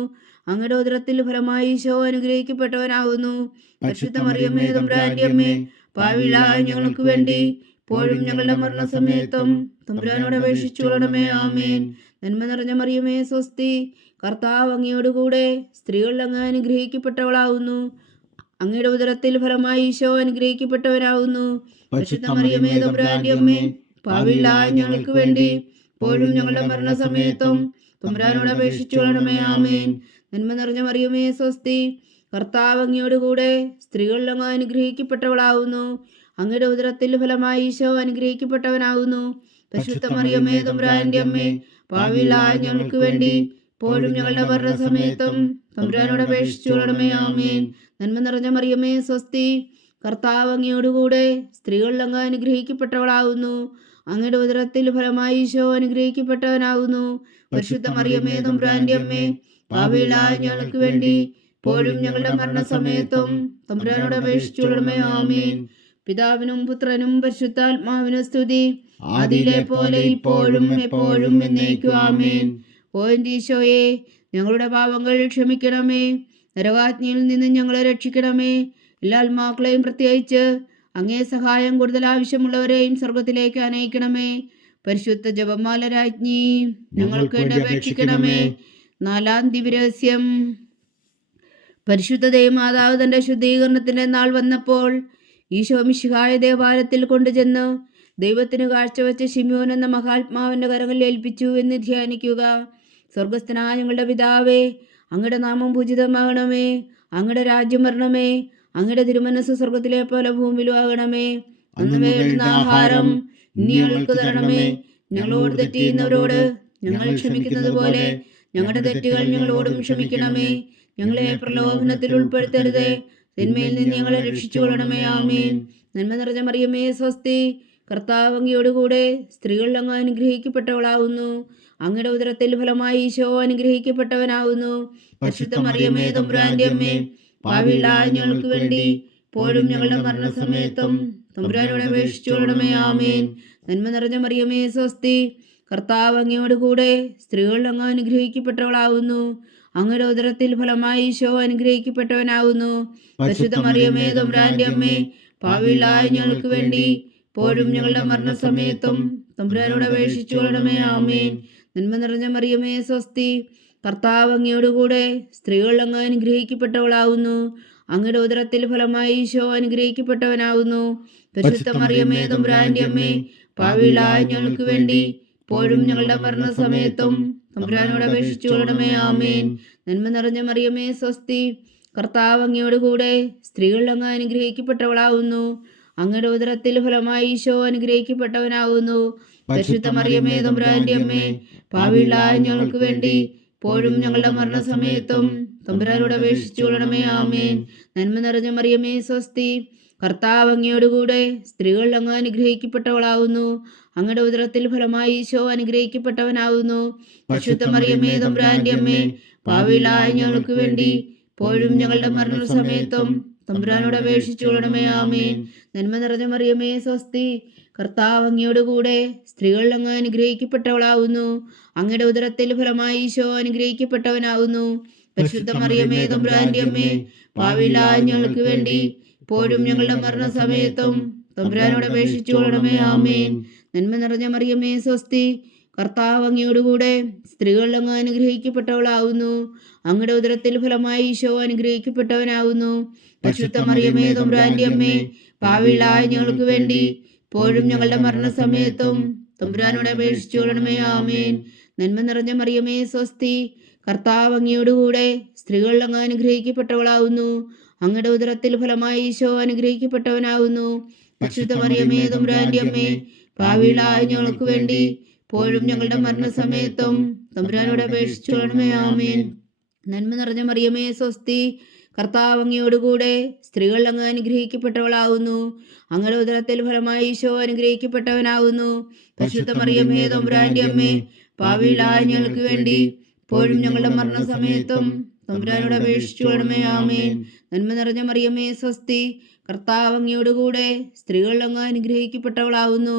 അങ്ങയുടെ ഉദരത്തിൽ ഫലമായി ഈശോ അനുഗ്രഹിക്കപ്പെട്ടവനാവുന്നു. പരിശുദ്ധ മറിയമേ തമ്പുരാന്റെ അമ്മേ, പാപികളായ ഞങ്ങൾക്ക് വേണ്ടി ഇപ്പോഴും ഞങ്ങളുടെ മരണസമയത്തും തമ്പുരാനോട് അപേക്ഷിച്ചു കൊള്ളണമേ. ആമേൻ. നന്മ നിറഞ്ഞ മറിയമേ സ്വസ്തി, കർത്താവ് അങ്ങയോടുകൂടെ സ്ത്രീകളിൽ അങ്ങ് അനുഗ്രഹിക്കപ്പെട്ടവളാവുന്നു. അങ്ങയുടെ ഉദരത്തിൽ ഫലമായി ഈശോ അനുഗ്രഹിക്കപ്പെട്ടവനാവുന്നു. പരിശുദ്ധ മറിയമേ തമ്പുരാന്റെ അമ്മേ, പാപികളായ ഞങ്ങൾക്ക് വേണ്ടി ഇപ്പോഴും ഞങ്ങളുടെ മരണസമയത്തും തമ്പുരാനോട് അപേക്ഷിച്ചു കൊള്ളണമേ. ആമേൻ. നന്മ നിറഞ്ഞ മറിയമേ സ്വസ്തി, കർത്താവ് അങ്ങയോടുകൂടെ സ്ത്രീകളിൽ അങ്ങ് അനുഗ്രഹിക്കപ്പെട്ടവളാവുന്നു. അങ്ങയുടെ ഉദരത്തിൽ ഫലമായി ഈശോ അനുഗ്രഹിക്കപ്പെട്ടവനാവുന്നു. പരിശുദ്ധ മറിയമേ തമ്പുരാന്റെ അമ്മേ, പാപികളായ ഞങ്ങൾക്ക് വേണ്ടി ഇപ്പോഴും ഞങ്ങളുടെ മരണസമയത്തും തമ്പുരാനോട് അപേക്ഷിച്ചു കൊള്ളണമേ. ആമേൻ. നന്മ നിറഞ്ഞ മറിയമേ സ്വസ്തി, കർത്താവ് അങ്ങയോടുകൂടെ സ്ത്രീകളിൽ അങ്ങ് അനുഗ്രഹിക്കപ്പെട്ടവളാവുന്നു. അങ്ങയുടെ ഉദരത്തിൽ ഫലമായി ഈശോ അനുഗ്രഹിക്കപ്പെട്ടവനാവുന്നു. പരിശുദ്ധ മറിയമേ തമ്പുരാന്റെ അമ്മേ, പാപികളായ ഞങ്ങൾക്ക് വേണ്ടി ഇപ്പോഴും ഞങ്ങളുടെ മരണസമയത്തും തമ്പുരാനോട് അപേക്ഷിച്ചുകൊള്ളണമേ. ആമേൻ. പിതാവിനും പുത്രനും പരിശുദ്ധാത്മാവിനും സ്തുതി, ആദിയിലെ പോലെ ഇപ്പോഴും എപ്പോഴും എന്നേക്കും. ആമേൻ. ഓ എൻ്റെ ഈശോയെ, ഞങ്ങളുടെ പാപങ്ങൾ ക്ഷമിക്കണമേ. നരകാജ്ഞയിൽ നിന്ന് ഞങ്ങളെ രക്ഷിക്കണമേ. എല്ലാ ആത്മാക്കളെയും പ്രത്യേകിച്ച് അങ്ങേ സഹായം കൂടുതൽ ആവശ്യമുള്ളവരെയും സ്വർഗത്തിലേക്ക് അനയിക്കണമേ. പരിശുദ്ധ ജപമാല രാജ്ഞി, ഞങ്ങൾക്ക് വേണ്ടി അപേക്ഷിക്കണമേ. നാലാം ദിവ്യരഹസ്യം. പരിശുദ്ധ ദൈവമാതാവ് തന്റെ ശുദ്ധീകരണത്തിന്റെ നാൾ വന്നപ്പോൾ ഈശോ മിശിഹായെ ദേവാലയത്തിൽ കൊണ്ടുചെന്ന് ദൈവത്തിന് കാഴ്ചവെച്ച ശിമോൻ എന്ന മഹാത്മാവിന്റെ കരങ്ങളിൽ ഏൽപ്പിച്ചു എന്ന് ധ്യാനിക്കുക. സ്വർഗസ്ഥനായ ഞങ്ങളുടെ പിതാവേ, അങ്ങയുടെ നാമം പൂജിതമാകണമേ. അങ്ങയുടെ രാജ്യം വരണമേ. അങ്ങയുടെ തിരുമനസ് സ്വർഗത്തിലെ പോലെ ഭൂമിയിലും ആകണമേ. അന്ന് വേണ്ടുന്ന ആഹാരം ഇന്ന് ഞങ്ങൾക്ക് തരണമേ. ഞങ്ങളോട് തെറ്റ് ചെയ്യുന്നവരോട് ഞങ്ങൾ ക്ഷമിക്കുന്നത് പോലെ ഞങ്ങളുടെ തെറ്റുകൾ ഞങ്ങളോടും ക്ഷമിക്കണമേ. ഞങ്ങളെ പ്രലോഭനത്തിൽ ഉൾപ്പെടുത്തരുതേ, തിന്മയിൽ നിന്ന് ഞങ്ങളെ രക്ഷിച്ചുകൊള്ളണമേ. ആമേൻ. നന്മ നിറഞ്ഞ മറിയമേ, സ്വസ്തി, കർത്താവ് അങ്ങയോടുകൂടെ സ്ത്രീകൾ അങ്ങ് അനുഗ്രഹിക്കപ്പെട്ടവളാവുന്നു. അങ്ങയുടെ ഉദരത്തിൽ ഫലമായി ഈശോ അനുഗ്രഹിക്കപ്പെട്ടവനാവുന്നു. പരിശുദ്ധ മറിയമേ, തമ്പുരാന്റെ അമ്മേ, പാപികളായ ഞങ്ങൾക്ക് വേണ്ടി ഇപ്പോഴും ഞങ്ങളുടെ മരണസമയത്തും തമ്പുരാനോട് അപേക്ഷിച്ചുകൊള്ളണമേ. ആമേൻ. നന്മ നിറഞ്ഞ മറിയമേ, സ്വസ്തി, കർത്താവ് അങ്ങയോടുകൂടെ സ്ത്രീകൾ അങ്ങ് അനുഗ്രഹിക്കപ്പെട്ടവളാവുന്നു. അങ്ങയുടെ ഉദരത്തിൽ ഫലമായി ഈശോ അനുഗ്രഹിക്കപ്പെട്ടവനാവുന്നു. പരിശുദ്ധ മറിയമേ, തമ്പുരാന്റെ അമ്മേ, പാപികളായ ഞങ്ങൾക്ക് വേണ്ടി ഇപ്പോഴും ഞങ്ങളുടെ മരണസമയത്തും തമ്പുരാനോട് അപേക്ഷിച്ചുകൊള്ളണമേ. ആമേൻ. നന്മ നിറഞ്ഞ മറിയമേ, സ്വസ്തി, കർത്താവ് അങ്ങയോടുകൂടെ സ്ത്രീകൾ അങ്ങ് അനുഗ്രഹിക്കപ്പെട്ടവളാവുന്നു. അങ്ങയുടെ ഉദരത്തിൽ ഫലമായി ഈശോ അനുഗ്രഹിക്കപ്പെട്ടവനാവുന്നു. പരിശുദ്ധ മറിയമേ, തമ്പുരാന്റെ അമ്മേ, പാപികളായ ഞങ്ങൾക്ക് വേണ്ടി ഇപ്പോഴും ഞങ്ങളുടെ മരണസമയത്തും തമ്പുരാനോട് അപേക്ഷിച്ചുകൊള്ളണമേ. ആമേൻ. നന്മ നിറഞ്ഞ മറിയമേ, സ്വസ്തി, കർത്താവ് അങ്ങയോടുകൂടെ സ്ത്രീകൾ അങ്ങ് അനുഗ്രഹിക്കപ്പെട്ടവളാവുന്നു. അങ്ങയുടെ ഉദരത്തിൽ ഫലമായി ഈശോ അനുഗ്രഹിക്കപ്പെട്ടവനാവുന്നു. പരിശുദ്ധ മറിയമേ, തമ്പുരാന്റെ അമ്മേ, പാപികളായ ഞങ്ങൾക്ക് വേണ്ടി ഇപ്പോഴും ഞങ്ങളുടെ മരണസമയത്തും തമ്പുരാനോട് അപേക്ഷിച്ചുകൊള്ളണമേ. ആമേൻ. നന്മ നിറഞ്ഞ മറിയമേ, സ്വസ്തി, കർത്താവ് അങ്ങയോടുകൂടെ സ്ത്രീകൾ അങ്ങ് അനുഗ്രഹിക്കപ്പെട്ടവളാവുന്നു. അങ്ങയുടെ ഉദരത്തിൽ ഫലമായി ഈശോ അനുഗ്രഹിക്കപ്പെട്ടവനാവുന്നു. പരിശുദ്ധ മറിയമേ, തമ്പുരാന്റെ അമ്മേ, പാപികളായ ഞങ്ങൾക്ക് വേണ്ടി ഇപ്പോഴും ഞങ്ങളുടെ മരണസമയത്തും തമ്പുരാനോട് അപേക്ഷിച്ചുകൊള്ളണമേ. ആമേൻ. നന്മ നിറഞ്ഞ മറിയമേ, സ്വസ്തി, കർത്താവ് അങ്ങയോടുകൂടെ സ്ത്രീകൾ അങ്ങ് അനുഗ്രഹിക്കപ്പെട്ടവളാവുന്നു. അങ്ങയുടെ ഉദരത്തിൽ ഫലമായി ഈശോ അനുഗ്രഹിക്കപ്പെട്ടവനാവുന്നു. പരിശുദ്ധ മറിയമേ, തമ്പുരാന്റെ അമ്മേ, പാപികളായ ഞങ്ങൾക്ക് വേണ്ടി ഇപ്പോഴും ഞങ്ങളുടെ മരണസമയത്തും തമ്പുരാനോട് അപേക്ഷിച്ചുകൊള്ളണമേ. ആമേൻ. നന്മ നിറഞ്ഞ മറിയമേ, സ്വസ്തി, കർത്താവ് അങ്ങയോടുകൂടെ സ്ത്രീകൾ അങ്ങ് അനുഗ്രഹിക്കപ്പെട്ടവളാവുന്നു. അങ്ങയുടെ ഉദരത്തിൽ ഫലമായി ഈശോ അനുഗ്രഹിക്കപ്പെട്ടവനാവുന്നു. പരിശുദ്ധ മറിയമേ, തമ്പുരാന്റെ അമ്മേ, പാപികളായ ഞങ്ങൾക്ക് വേണ്ടി ഇപ്പോഴും ഞങ്ങളുടെ മരണസമയത്തും തമ്പുരാനോട് അപേക്ഷിച്ചുകൊള്ളണമേ. ആമേൻ. നന്മ നിറഞ്ഞ മറിയമേ, സ്വസ്തി, കർത്താവ് അങ്ങയോടുകൂടെ സ്ത്രീകൾ അങ്ങ് അനുഗ്രഹിക്കപ്പെട്ടവളാവുന്നു. അങ്ങയുടെ ഉദരത്തിൽ ഫലമായി ഈശോ അനുഗ്രഹിക്കപ്പെട്ടവനാവുന്നു. പരിശുദ്ധ മറിയമേ, തമ്പുരാന്റെ അമ്മേ, പാപികളായ ഞങ്ങൾക്ക് വേണ്ടി ഇപ്പോഴും ഞങ്ങളുടെ മരണസമയത്തും തമ്പുരാനോട് അപേക്ഷിച്ചുകൊള്ളണമേ. ആമേൻ. നന്മ നിറഞ്ഞ മറിയമേ, സ്വസ്തി, കർത്താവ് അങ്ങയോടുകൂടെ സ്ത്രീകൾ അങ്ങ് അനുഗ്രഹിക്കപ്പെട്ടവളാവുന്നു. അങ്ങയുടെ ഉദരത്തിൽ ഫലമായി ഈശോ അനുഗ്രഹിക്കപ്പെട്ടവനാവുന്നു. പരിശുദ്ധ മറിയമേ, തമ്പുരാന്റെ അമ്മേ, പാപികളായ ഞങ്ങൾക്ക് വേണ്ടി ഇപ്പോഴും ഞങ്ങളുടെ മരണസമയത്തും തമ്പുരാനോട് അപേക്ഷിച്ചുകൊള്ളണമേ. ആമേൻ. നന്മ നിറഞ്ഞ മറിയമേ, സ്വസ്തി, കർത്താവ് അങ്ങയോടുകൂടെ സ്ത്രീകൾ അങ്ങ് അനുഗ്രഹിക്കപ്പെട്ടവളാവുന്നു.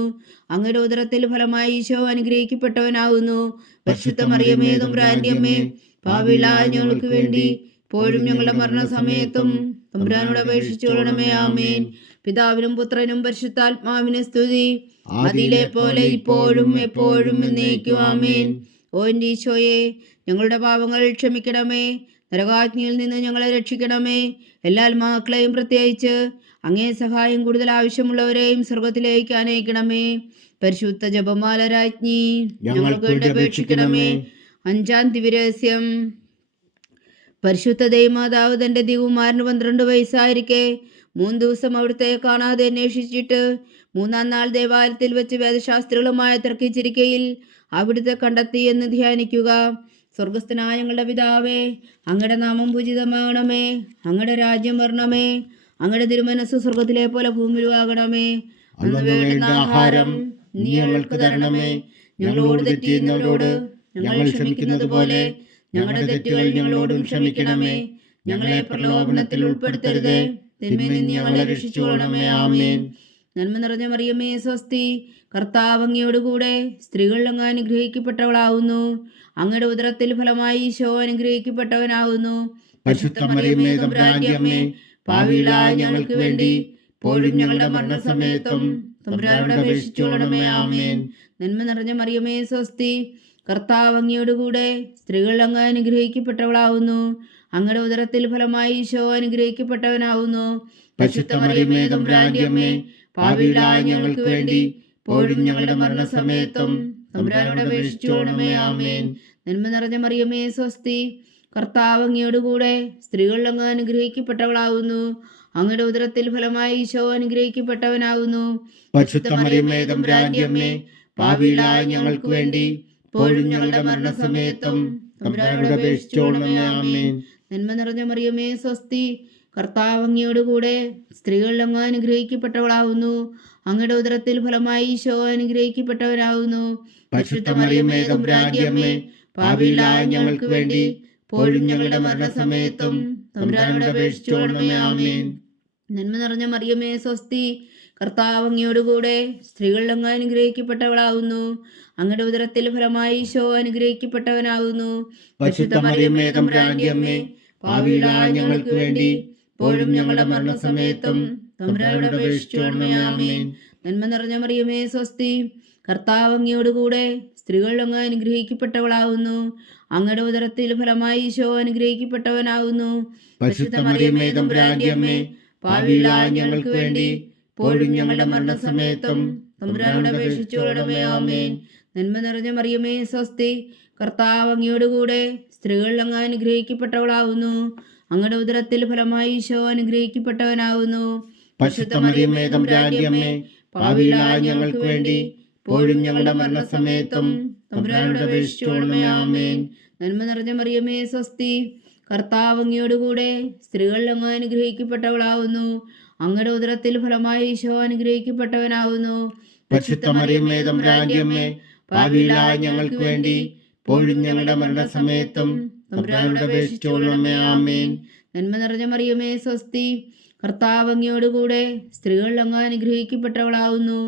അങ്ങയുടെ ഉദരത്തിൽ ഫലമായി ഈശോ അനുഗ്രഹിക്കപ്പെട്ടവനാവുന്നു. പരിശുദ്ധ മറിയമേ, തമ്പുരാന്റെ അമ്മേ, പാപികളായ ഞങ്ങൾക്ക് വേണ്ടി ഇപ്പോഴും ഞങ്ങളുടെ മരണസമയത്തും തമ്പുരാനോട് അപേക്ഷിച്ചുകൊള്ളണമേ. ആമേൻ. പിതാവിനും പുത്രനും പരിശുദ്ധാത്മാവിനും സ്തുതി, ആദിയിലെ പോലെ ഇപ്പോഴും എപ്പോഴും എന്നേക്കും. ആമേൻ. ഓ എൻ്റെ ഈശോയെ, ഞങ്ങളുടെ പാപങ്ങൾ ക്ഷമിക്കണമേ. നരകാജ്ഞയിൽ നിന്ന് ഞങ്ങളെ രക്ഷിക്കണമേ. എല്ലാ ആത്മാക്കളെയും പ്രത്യേകിച്ച് അങ്ങേ സഹായം കൂടുതൽ ആവശ്യമുള്ളവരെയും സ്വർഗത്തിലേക്ക് അനയിക്കണമേ. പരിശുദ്ധ ജപമാല രാജ്ഞി, ഞങ്ങൾക്ക് വേണ്ടി അപേക്ഷിക്കണമേ. അഞ്ചാം ദിവ്യരഹസ്യം. പരിശുദ്ധ ദൈവമാതാവ് തന്റെ ദിവകുമാരന് 12 വയസ്സായിരിക്കെ 3 ദിവസം അവിടുത്തെ കാണാതെ അന്വേഷിച്ചിട്ട് 3-ാം നാൾ ദേവാലയത്തിൽ വെച്ച് വേദശാസ്ത്രികളുമായി തർക്കിച്ചിരിക്കയിൽ അവിടുത്തെ കണ്ടെത്തി എന്ന് ധ്യാനിക്കുക. സ്വർഗസ്ഥനായ ഞങ്ങളുടെ പിതാവേ, അങ്ങയുടെ നാമം പൂജിതമാകണമേ. അങ്ങയുടെ രാജ്യം വരണമേ. അങ്ങയുടെ തിരുമനസ് സ്വർഗത്തിലെ പോലെ ഭൂമിയിലും ആകണമേ. അന്ന് വേണ്ടുന്ന ആഹാരം നീ ഞങ്ങൾക്ക് തരണമേ. ഞങ്ങളോട് തെറ്റ് ചെയ്യുന്നവരോട് ഞങ്ങൾ ക്ഷമിക്കുന്നത് പോലെ ഞങ്ങളുടെ തെറ്റുകൾ ഞങ്ങളോടും ക്ഷമിക്കണമേ. ഞങ്ങളെ പ്രലോഭനത്തിൽ ഉൾപ്പെടുത്തരുതേ, തിന്മയിൽ നിന്ന് ഞങ്ങളെ രക്ഷിച്ചുകൊള്ളണമേ. ആമേൻ. നന്മ നിറഞ്ഞ മറിയമേ സ്വസ്തി, കർത്താവ് അങ്ങയോടുകൂടെ സ്ത്രീകൾ അങ്ങ് അനുഗ്രഹിക്കപ്പെട്ടവളാവുന്നു. അങ്ങയുടെ ഉദരത്തിൽ ഫലമായി ഈശോ അനുഗ്രഹിക്കപ്പെട്ടവനാവുന്നു. പരിശുദ്ധ മറിയമേ തമ്പുരാന്റെ അമ്മേ, പാപികളായ ഞങ്ങൾക്ക് വേണ്ടി ഇപ്പോഴും ഞങ്ങളുടെ മരണസമയത്തും തമ്പുരാനോട് അപേക്ഷിച്ചുകൊള്ളണമേ. ആമേൻ. നന്മ നിറഞ്ഞ മറിയമേ സ്വസ്തി, കർത്താവ് അങ്ങയോടുകൂടെ സ്ത്രീകൾ അങ്ങ് അനുഗ്രഹിക്കപ്പെട്ടവളാവുന്നു. അങ്ങയുടെ ഉദരത്തിൽ ഫലമായി ഈശോ അനുഗ്രഹിക്കപ്പെട്ടവനാവുന്നു. പരിശുദ്ധ മറിയമേ തമ്പുരാന്റെ അമ്മേ, പാപികളായ ഞങ്ങൾക്ക് വേണ്ടി ഇപ്പോഴും ഞങ്ങളുടെ മരണസമയത്തും തമ്പുരാനോട് അപേക്ഷിച്ചുകൊള്ളണമേ. ആമേൻ. നന്മ നിറഞ്ഞ മറിയമേ സ്വസ്തി, കർത്താവ് അങ്ങയോടുകൂടെ സ്ത്രീകൾ അങ്ങ് അനുഗ്രഹിക്കപ്പെട്ടവളാവുന്നു. അങ്ങയുടെ ഉദരത്തിൽ ഫലമായി ഈശോ അനുഗ്രഹിക്കപ്പെട്ടവനാവുന്നു. പരിശുദ്ധ മറിയമേ തമ്പുരാന്റെ അമ്മേ, പാപികളായ ഞങ്ങൾക്ക് വേണ്ടി ഇപ്പോഴും ഞങ്ങളുടെ മരണസമയത്തും തമ്പുരാനോട് അപേക്ഷിച്ചുകൊള്ളണമേ. ആമേൻ. നന്മ നിറഞ്ഞ മറിയമേ സ്വസ്തി, കർത്താവ് അങ്ങയോടുകൂടെ സ്ത്രീകൾ അങ്ങ് അനുഗ്രഹിക്കപ്പെട്ടവളാവുന്നു. അങ്ങയുടെ ഉദരത്തിൽ ഫലമായി ഈശോ അനുഗ്രഹിക്കപ്പെട്ടവനാവുന്നു. പരിശുദ്ധ മറിയമേ തമ്പുരാന്റെ അമ്മേ, പാപികളായ ഞങ്ങൾക്ക് വേണ്ടി ഇപ്പോഴും ഞങ്ങളുടെ മരണസമയത്തും തമ്പുരാനോട് അപേക്ഷിച്ചുകൊള്ളണമേ. ആമേൻ. നന്മ നിറഞ്ഞ മറിയമേ സ്വസ്തി, കർത്താവ് അങ്ങയോടുകൂടെ സ്ത്രീകൾ അങ്ങ് അനുഗ്രഹിക്കപ്പെട്ടവളാവുന്നു. അങ്ങയുടെ ഉദരത്തിൽ ഫലമായി ഈശോ അനുഗ്രഹിക്കപ്പെട്ടവനാവുന്നു. പരിശുദ്ധ മറിയമേ തമ്പുരാന്റെ അമ്മേ, പാപികളായ ഞങ്ങൾക്ക് വേണ്ടി ഇപ്പോഴും ഞങ്ങളുടെ മരണസമയത്തും തമ്പുരാനോട് അപേക്ഷിച്ചുകൊള്ളണമേ. ആമേൻ. നന്മ നിറഞ്ഞ മറിയമേ സ്വസ്തി, കർത്താവ് അങ്ങയോടുകൂടെ സ്ത്രീകൾ അങ്ങ് അനുഗ്രഹിക്കപ്പെട്ടവളാവുന്നു. അങ്ങയുടെ ഉദരത്തിൽ ഫലമായി ഈശോ അനുഗ്രഹിക്കപ്പെട്ടവനാവുന്നു. പരിശുദ്ധ മറിയമേ തമ്പുരാന്റെ അമ്മേ, പാപികളായ ഞങ്ങൾക്ക് വേണ്ടി ഇപ്പോഴും ഞങ്ങളുടെ മരണസമയത്തും തമ്പുരാനോട് അപേക്ഷിച്ചുകൊള്ളണമേ. ആമേൻ. നന്മ നിറഞ്ഞ മറിയമേ സ്വസ്തി, കർത്താവ് അങ്ങയോടുകൂടെ സ്ത്രീകൾ അങ്ങ് അനുഗ്രഹിക്കപ്പെട്ടവളാവുന്നു. അങ്ങയുടെ ഉദരത്തിൽ ഫലമായി ഈശോ അനുഗ്രഹിക്കപ്പെട്ടവനാവുന്നു. പരിശുദ്ധ മറിയമേ തമ്പുരാന്റെ അമ്മേ, പാപികളായ ഞങ്ങൾക്ക് വേണ്ടി ഇപ്പോഴും ഞങ്ങളുടെ മരണസമയത്തും തമ്പുരാനോട് അപേക്ഷിച്ചുകൊള്ളണമേ. ആമേൻ. നന്മ നിറഞ്ഞ മറിയമേ സ്വസ്തി, കർത്താവ് അങ്ങയോടുകൂടെ സ്ത്രീകൾ അങ്ങ് അനുഗ്രഹിക്കപ്പെട്ടവളാവുന്നു. അങ്ങയുടെ ഉദരത്തിൽ ഫലമായി ഈശോ അനുഗ്രഹിക്കപ്പെട്ടവനാവുന്നു. പരിശുദ്ധ മറിയമേ തമ്പുരാന്റെ അമ്മേ, പാപികളായ ഞങ്ങൾക്ക് വേണ്ടി ഇപ്പോഴും ഞങ്ങളുടെ മരണസമയത്തും തമ്പുരാനോട് അപേക്ഷിച്ചുകൊള്ളണമേ. ആമേൻ. നന്മ നിറഞ്ഞ മറിയമേ സ്വസ്തി, കർത്താവ് അങ്ങയോടുകൂടെ സ്ത്രീകൾ അങ്ങ് അനുഗ്രഹിക്കപ്പെട്ടവളാവുന്നു.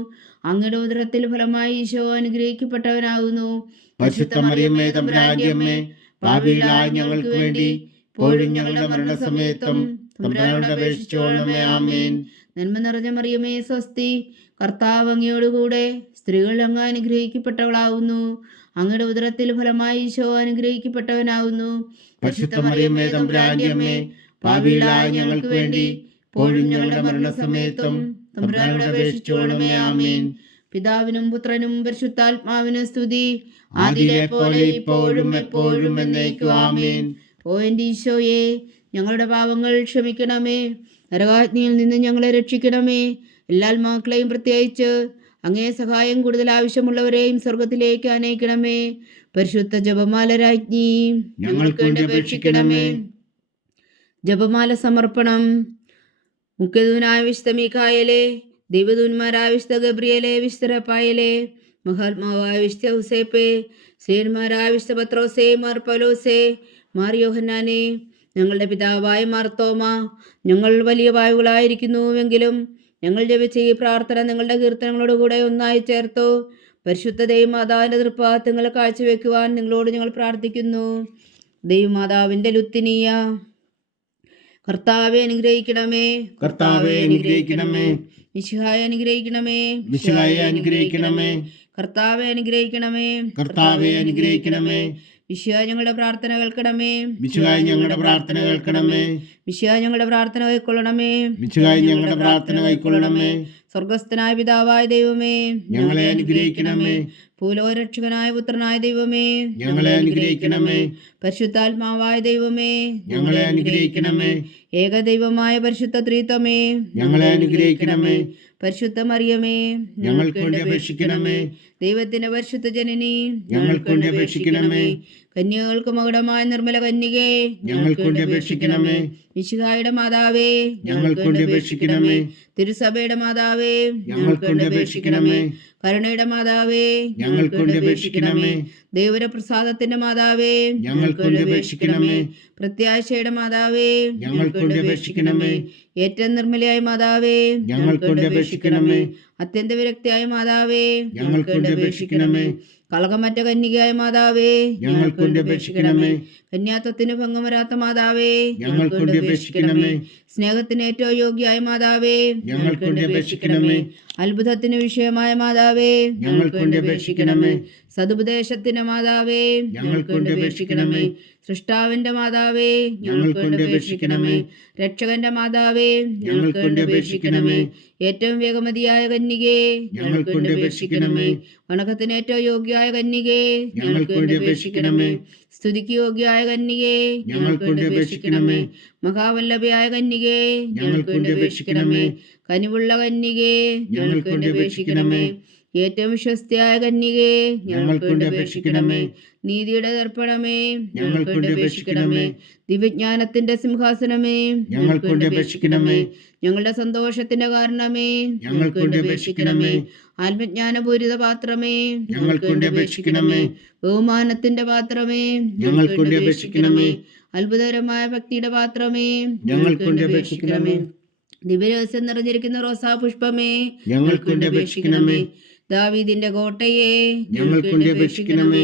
അങ്ങയുടെ ഉദരത്തിൽ ഫലമായി ഈശോ അനുഗ്രഹിക്കപ്പെട്ടവനാകുന്നു. പരിശുദ്ധ മറിയമേ തമ്പുരാന്റെ അമ്മേ, പാപികളായ ഞങ്ങൾക്ക് വേണ്ടി ഇപ്പോഴും ഞങ്ങളുടെ മരണസമയത്തും തമ്പുരാനോട് അപേക്ഷിച്ചുകൊള്ളണമേ. ആമേൻ. നന്മ നിറഞ്ഞ മറിയമേ സ്വസ്തി, കർത്താവ് അങ്ങയോടുകൂടെ സ്ത്രീകൾ അങ്ങ് അനുഗ്രഹിക്കപ്പെട്ടവളാവുന്നു. അങ്ങയുടെ ഉദരത്തിൽ ഫലമായി ഈശോ അനുഗ്രഹിക്കപ്പെട്ടവനാകുന്നു. പരിശുദ്ധ മറിയമേ തമ്പുരാന്റെ അമ്മേ, പാപികളായ ഞങ്ങൾക്ക് വേണ്ടി ഇപ്പോഴും ഞങ്ങളുടെ മരണസമയത്തും തമ്പുരാനോട് അപേക്ഷിച്ചുകൊള്ളണമേ. ആമേൻ. പിതാവിനും പുത്രനും പരിശുദ്ധാത്മാവിനും സ്തുതി, ആദിയിലെ പോലെ ഇപ്പോഴും എപ്പോഴും എന്നേക്കും. ആമേൻ. ഓ എൻ്റെ ഈശോയെ, ഞങ്ങളുടെ പാപങ്ങൾ ക്ഷമിക്കണമേ, നരകാഗ്നിയിൽ നിന്ന് ഞങ്ങളെ രക്ഷിക്കണമേ. എല്ലാ ആത്മാക്കളെയും പ്രത്യേകിച്ച് അങ്ങേ സഹായം കൂടുതൽ ആവശ്യമുള്ളവരെയും സ്വർഗത്തിലേക്ക് അനയിക്കണമേ. പരിശുദ്ധ ജപമാല രാജ്ഞി, ഞങ്ങൾക്ക് വേണ്ടി അപേക്ഷിക്കണമേ. ജപമാല സമർപ്പണം. മുഖ്യദൂനായ വിശുദ്ധ മീഖായേലേ, ദൈവദൂന്മാരായ വിശുദ്ധ ഗബ്രിയേലേ, വിശുദ്ധ റഫായേലേ, മഹാത്മാവായ വിശുദ്ധ ഔസേപ്പേ, ശ്രീയന്മാരായ വിശുദ്ധ പത്രോസേ, മാർ പൗലോസേ, മാർ യോഹന്നാനേ, ഞങ്ങളുടെ പിതാവായ മാർത്തോമ, ഞങ്ങൾ വലിയ വായുകളായിരിക്കുന്നുവെങ്കിലും ഞങ്ങൾ ജപിച്ച ഈ പ്രാർത്ഥന നിങ്ങളുടെ കീർത്തനങ്ങളോടുകൂടെ ഒന്നായി ചേർത്തു പരിശുദ്ധ ദൈവമാതാവിൻ്റെ തൃപ്പാദങ്ങൾ കാഴ്ചവെക്കുവാൻ നിങ്ങളോട് ഞങ്ങൾ പ്രാർത്ഥിക്കുന്നു. ദൈവമാതാവിൻ്റെ ലുത്തിനിയ, കർത്താവെ അനുഗ്രഹിക്കണമേ, കർത്താവെ അനുഗ്രഹിക്കണമേ. മിശിഹായെ അനുഗ്രഹിക്കണമേ, മിശിഹായെ അനുഗ്രഹിക്കണമേ. കർത്താവെ അനുഗ്രഹിക്കണമേ, കർത്താവെ അനുഗ്രഹിക്കണമേ. മിശിഹാ ഞങ്ങളുടെ പ്രാർത്ഥന കേൾക്കണമേ, മിശിഹായി ഞങ്ങളുടെ പ്രാർത്ഥന കേൾക്കണമേ. മിശിഹാ ഞങ്ങളുടെ പ്രാർത്ഥന കൈക്കൊള്ളണമേ, മിശിഹായി ഞങ്ങളുടെ പ്രാർത്ഥന കൈക്കൊള്ളണമേ. സ്വർഗസ്ഥനായ പിതാവായ ദൈവമേ, ഞങ്ങളെ അനുഗ്രഹിക്കണമേ. ഭൂലോകരക്ഷകനായ പുത്രനായ ദൈവമേ, ഞങ്ങളെ അനുഗ്രഹിക്കണമേ. പരിശുദ്ധാത്മാവായ ദൈവമേ, ഞങ്ങളെ അനുഗ്രഹിക്കണമേ. ഏകദൈവമായ പരിശുദ്ധ ത്രിത്വമേ, ഞങ്ങളെ അനുഗ്രഹിക്കണമേ. പരിശുദ്ധ മറിയമേ, ഞങ്ങൾക്ക് വേണ്ടി അപേക്ഷിക്കണമേ. ദൈവത്തിന്റെ പരിശുദ്ധ ജനനി, ഞങ്ങൾക്ക് വേണ്ടി അപേക്ഷിക്കണമേ. കന്യകൾക്ക് മകുടമായ നിർമ്മല കന്യകേ, ഞങ്ങൾക്ക് വേണ്ടി അപേക്ഷിക്കണമേ. മിശിഹായുടെ മാതാവേ, ഞങ്ങൾക്ക് വേണ്ടി അപേക്ഷിക്കണമേ. തിരുസഭയുടെ മാതാവേ, ഞങ്ങൾക്ക് വേണ്ടി അപേക്ഷിക്കണമേ. കരുണയുടെ മാതാവേ, ഞങ്ങൾക്ക് വേണ്ടി അപേക്ഷിക്കണമേ. ദൈവപ്രസാദത്തിന്റെ മാതാവേ, ഞങ്ങൾക്ക് വേണ്ടി അപേക്ഷിക്കണമേ. പ്രത്യാശയുടെ മാതാവേ, ഞങ്ങൾക്ക് വേണ്ടി അപേക്ഷിക്കണമേ. ഏറ്റവും നിർമ്മലയായ മാതാവേ, ഞങ്ങൾക്ക് വേണ്ടി അപേക്ഷിക്കണമേ. അത്യന്ത വിരക്തിയായ മാതാവേ, ഞങ്ങൾക്ക് വേണ്ടി അപേക്ഷിക്കണമേ. കളകമറ്റ കന്യകയായ മാതാവേ, ഞങ്ങൾക്ക് വേണ്ടി അപേക്ഷിക്കണമേ. കന്യാത്വത്തിന് ഭംഗം വരാത്ത മാതാവേ, ഞങ്ങൾക്ക് വേണ്ടി അപേക്ഷിക്കണമേ. സ്നേഹത്തിന് ഏറ്റവും യോഗ്യയായ മാതാവേ, ഞങ്ങൾക്ക് വേണ്ടി അപേക്ഷിക്കണമേ. അത്ഭുതത്തിന് വിഷയമായ മാതാവേ, ഞങ്ങൾക്ക് വേണ്ടി അപേക്ഷിക്കണമേ. സതുപദേശത്തിന് മാതാവേ, ഞങ്ങൾക്ക് വേണ്ടി അപേക്ഷിക്കണമേ. സൃഷ്ടാവിന്റെ മാതാവേ, ഞങ്ങൾക്ക് വേണ്ടി അപേക്ഷിക്കണമേ. രക്ഷകന്റെ മാതാവേ, ഞങ്ങൾക്ക് വേണ്ടി അപേക്ഷിക്കണമേ. ഏറ്റവും വേഗമതിയായ കന്യകേ, ഞങ്ങൾക്ക് വേണ്ടി അപേക്ഷിക്കണമേ. വണക്കത്തിന് ഏറ്റവും യോഗ്യയായ കന്യകേ, ഞങ്ങൾക്ക് വേണ്ടി അപേക്ഷിക്കണമേ. സ്തുതിക്ക് യോഗ്യയായ കന്യകേ, ഞങ്ങൾക്ക് വേണ്ടി അപേക്ഷിക്കണമേ. മഹാവല്ലഭയായ കന്യകേ, ഞങ്ങൾക്ക് വേണ്ടി അപേക്ഷിക്കണമേ. കനിവുള്ള കന്യകേ, ഞങ്ങൾക്ക് വേണ്ടി അപേക്ഷിക്കണമേ. ഏറ്റവും വിശ്വസ്തയായ കന്യകേ, ഞങ്ങൾക്ക് വേണ്ടി അപേക്ഷിക്കണമേ. നീതിയുടെ ദർപ്പണമേ, ഞങ്ങൾക്ക് വേണ്ടി അപേക്ഷിക്കണമേ. ദിവ്യജ്ഞാനത്തിന്റെ സിംഹാസനമേ, ഞങ്ങൾക്ക് വേണ്ടി അപേക്ഷിക്കണമേ. ഞങ്ങളുടെ സന്തോഷത്തിന്റെ കാരണമേ, ഞങ്ങൾക്ക് വേണ്ടി അപേക്ഷിക്കണമേ. ആത്മജ്ഞാനപൂരിത പാത്രമേ, ഞങ്ങൾക്ക് വേണ്ടി അപേക്ഷിക്കണമേ. ബഹുമാനത്തിന്റെ പാത്രമേ, ഞങ്ങൾക്ക് വേണ്ടി അപേക്ഷിക്കണമേ. അത്ഭുതകരമായ ഭക്തിയുടെ പാത്രമേ, ഞങ്ങൾക്ക് വേണ്ടി അപേക്ഷിക്കണമേ. ദിവ്യരഹസ്യം നിറഞ്ഞിരിക്കുന്ന റോസാ പുഷ്പമേ, ഞങ്ങൾക്ക് വേണ്ടി അപേക്ഷിക്കണമേ. ദാവീദിന്റെ കോട്ടയെ, ഞങ്ങൾക്ക് വേണ്ടി അപേക്ഷിക്കണമേ.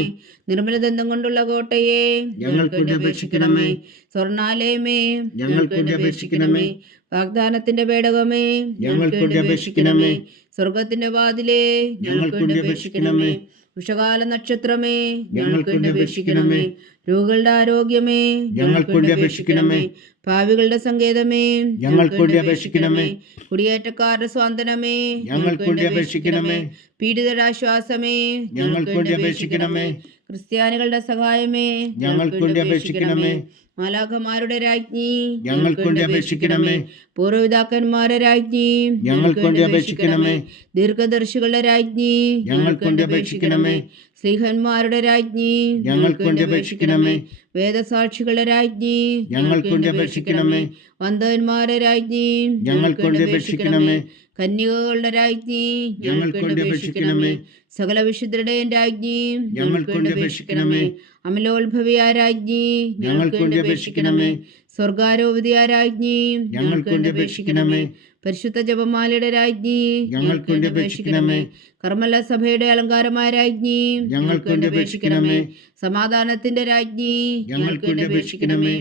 നിർമ്മലദന്തം കൊണ്ടുള്ള കോട്ടയെ, ഞങ്ങൾക്ക് വേണ്ടി അപേക്ഷിക്കണമേ. സ്വർണാലയമേ, ഞങ്ങൾക്ക് വേണ്ടി അപേക്ഷിക്കണമേ. വാഗ്ദാനത്തിന്റെ പേടകമേ, ഞങ്ങൾക്ക് വേണ്ടി അപേക്ഷിക്കണമേ. സ്വർഗത്തിന്റെ വാതിലേ, ഞങ്ങൾക്ക് വേണ്ടി അപേക്ഷിക്കണമേ. ഉഷകാല നക്ഷത്രമേ, ഞങ്ങൾക്ക് വേണ്ടി അപേക്ഷിക്കണമേ. രോഗികളുടെ ആരോഗ്യമേ, ഞങ്ങൾക്ക് വേണ്ടി അപേക്ഷിക്കണമേ. ഭാവികളുടെ സങ്കേതമേ, ഞങ്ങൾക്ക് വേണ്ടി അപേക്ഷിക്കണമേ. കുടിയേറ്റക്കാരുടെ സ്വാന്തനമേ, ഞങ്ങൾക്ക് വേണ്ടി അപേക്ഷിക്കണമേ. പീഡിതരുടെ ആശ്വാസമേ, ഞങ്ങൾക്ക് വേണ്ടി അപേക്ഷിക്കണമേ. ക്രിസ്ത്യാനികളുടെ സഹായമേ, ഞങ്ങൾക്ക് വേണ്ടി അപേക്ഷിക്കണമേ. മാലാഖമാരുടെ രാജ്ഞി, ഞങ്ങൾക്ക് വേണ്ടി അപേക്ഷിക്കണമേ. പൂർവ്വപിതാക്കന്മാരുടെ രാജ്ഞി, ഞങ്ങൾക്ക് വേണ്ടി അപേക്ഷിക്കണമേ. ദീർഘദർശികളുടെ രാജ്ഞി, ഞങ്ങൾക്ക് വേണ്ടി അപേക്ഷിക്കണമേ. സ്ലീഹന്മാരുടെ രാജ്ഞി, ഞങ്ങൾക്ക് വേണ്ടി അപേക്ഷിക്കണമേ. വേദസാക്ഷികളുടെ രാജ്ഞി, ഞങ്ങൾക്ക് വേണ്ടി അപേക്ഷിക്കണമേ. വന്ദവന്മാരുടെ രാജ്ഞി, ഞങ്ങൾക്ക് വേണ്ടി അപേക്ഷിക്കണമേ. കന്യകകളുടെ രാജ്ഞി, ഞങ്ങൾക്ക് വേണ്ടി അപേക്ഷിക്കണമേ. സകല വിശുദ്ധരുടെയും രാജ്ഞി, ഞങ്ങൾക്ക് വേണ്ടി അപേക്ഷിക്കണമേ. അമലോത്ഭവിയായ രാജ്ഞി, ഞങ്ങൾക്ക് വേണ്ടി അപേക്ഷിക്കണമേ. സ്വർഗാരോപതിയായ രാജ്ഞി, ഞങ്ങൾക്ക് വേണ്ടി അപേക്ഷിക്കണമേ. പരിശുദ്ധ ജപമാലയുടെ രാജ്ഞി, ഞങ്ങൾക്ക് വേണ്ടി അപേക്ഷിക്കണമേ. കർമ്മല സഭയുടെ അലങ്കാരമായ രാജ്ഞി, ഞങ്ങൾക്ക് വേണ്ടി അപേക്ഷിക്കണമേ. സമാധാനത്തിന്റെ രാജ്ഞി, ഞങ്ങൾക്ക് വേണ്ടി അപേക്ഷിക്കണമേ.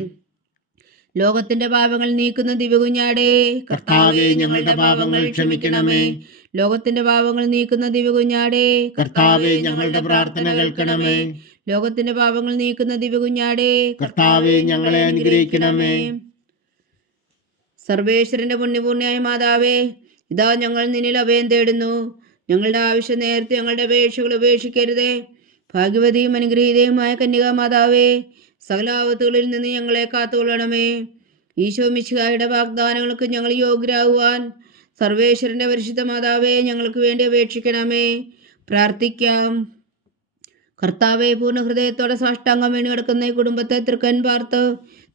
ലോകത്തിന്റെ പാപങ്ങൾ നീക്കുന്ന ദിവകുഞ്ഞാടേ, കർത്താവേ, ഞങ്ങളുടെ പാപങ്ങൾ ക്ഷമിക്കണമേ. ലോകത്തിന്റെ പാപങ്ങൾ നീക്കുന്ന ദിവകുഞ്ഞാടേ, കർത്താവേ, ഞങ്ങളുടെ പ്രാർത്ഥന കേൾക്കണമേ. ലോകത്തിന്റെ പാപങ്ങൾ നീക്കുന്ന ദിവകുഞ്ഞാടേ, കർത്താവേ, ഞങ്ങളെ അനുഗ്രഹിക്കണമേ. സർവേശ്വരന്റെ പുണ്യപൂർണ്ണയായ മാതാവേ, ഇതാ ഞങ്ങൾ നിന്നിൽ അഭയം തേടുന്നു. ഞങ്ങളുടെ ആവശ്യം നേരത്തെ ഞങ്ങളുടെ അപേക്ഷകൾ ഉപേക്ഷിക്കരുതേ. ഭാഗ്യവതിയും അനുഗ്രഹീതയുമായ കന്യകാ മാതാവേ, സകല ആപത്തുകളിൽ നിന്ന് ഞങ്ങളെ കാത്തുകൊള്ളണമേ. ഈശോ മിശിഹായുടെ വാഗ്ദാനങ്ങൾക്ക് ഞങ്ങൾ യോഗ്യരാകുവാൻ സർവേശ്വരന്റെ പരിശുദ്ധ മാതാവേ, ഞങ്ങൾക്ക് വേണ്ടി അപേക്ഷിക്കണമേ. പ്രാർത്ഥിക്കാം. കർത്താവെ, പൂർണ്ണ ഹൃദയത്തോടെ സാഷ്ടാംഗം വീണ് കിടക്കുന്ന ഈ കുടുംബത്തെ തൃക്കൻ പാർത്ത്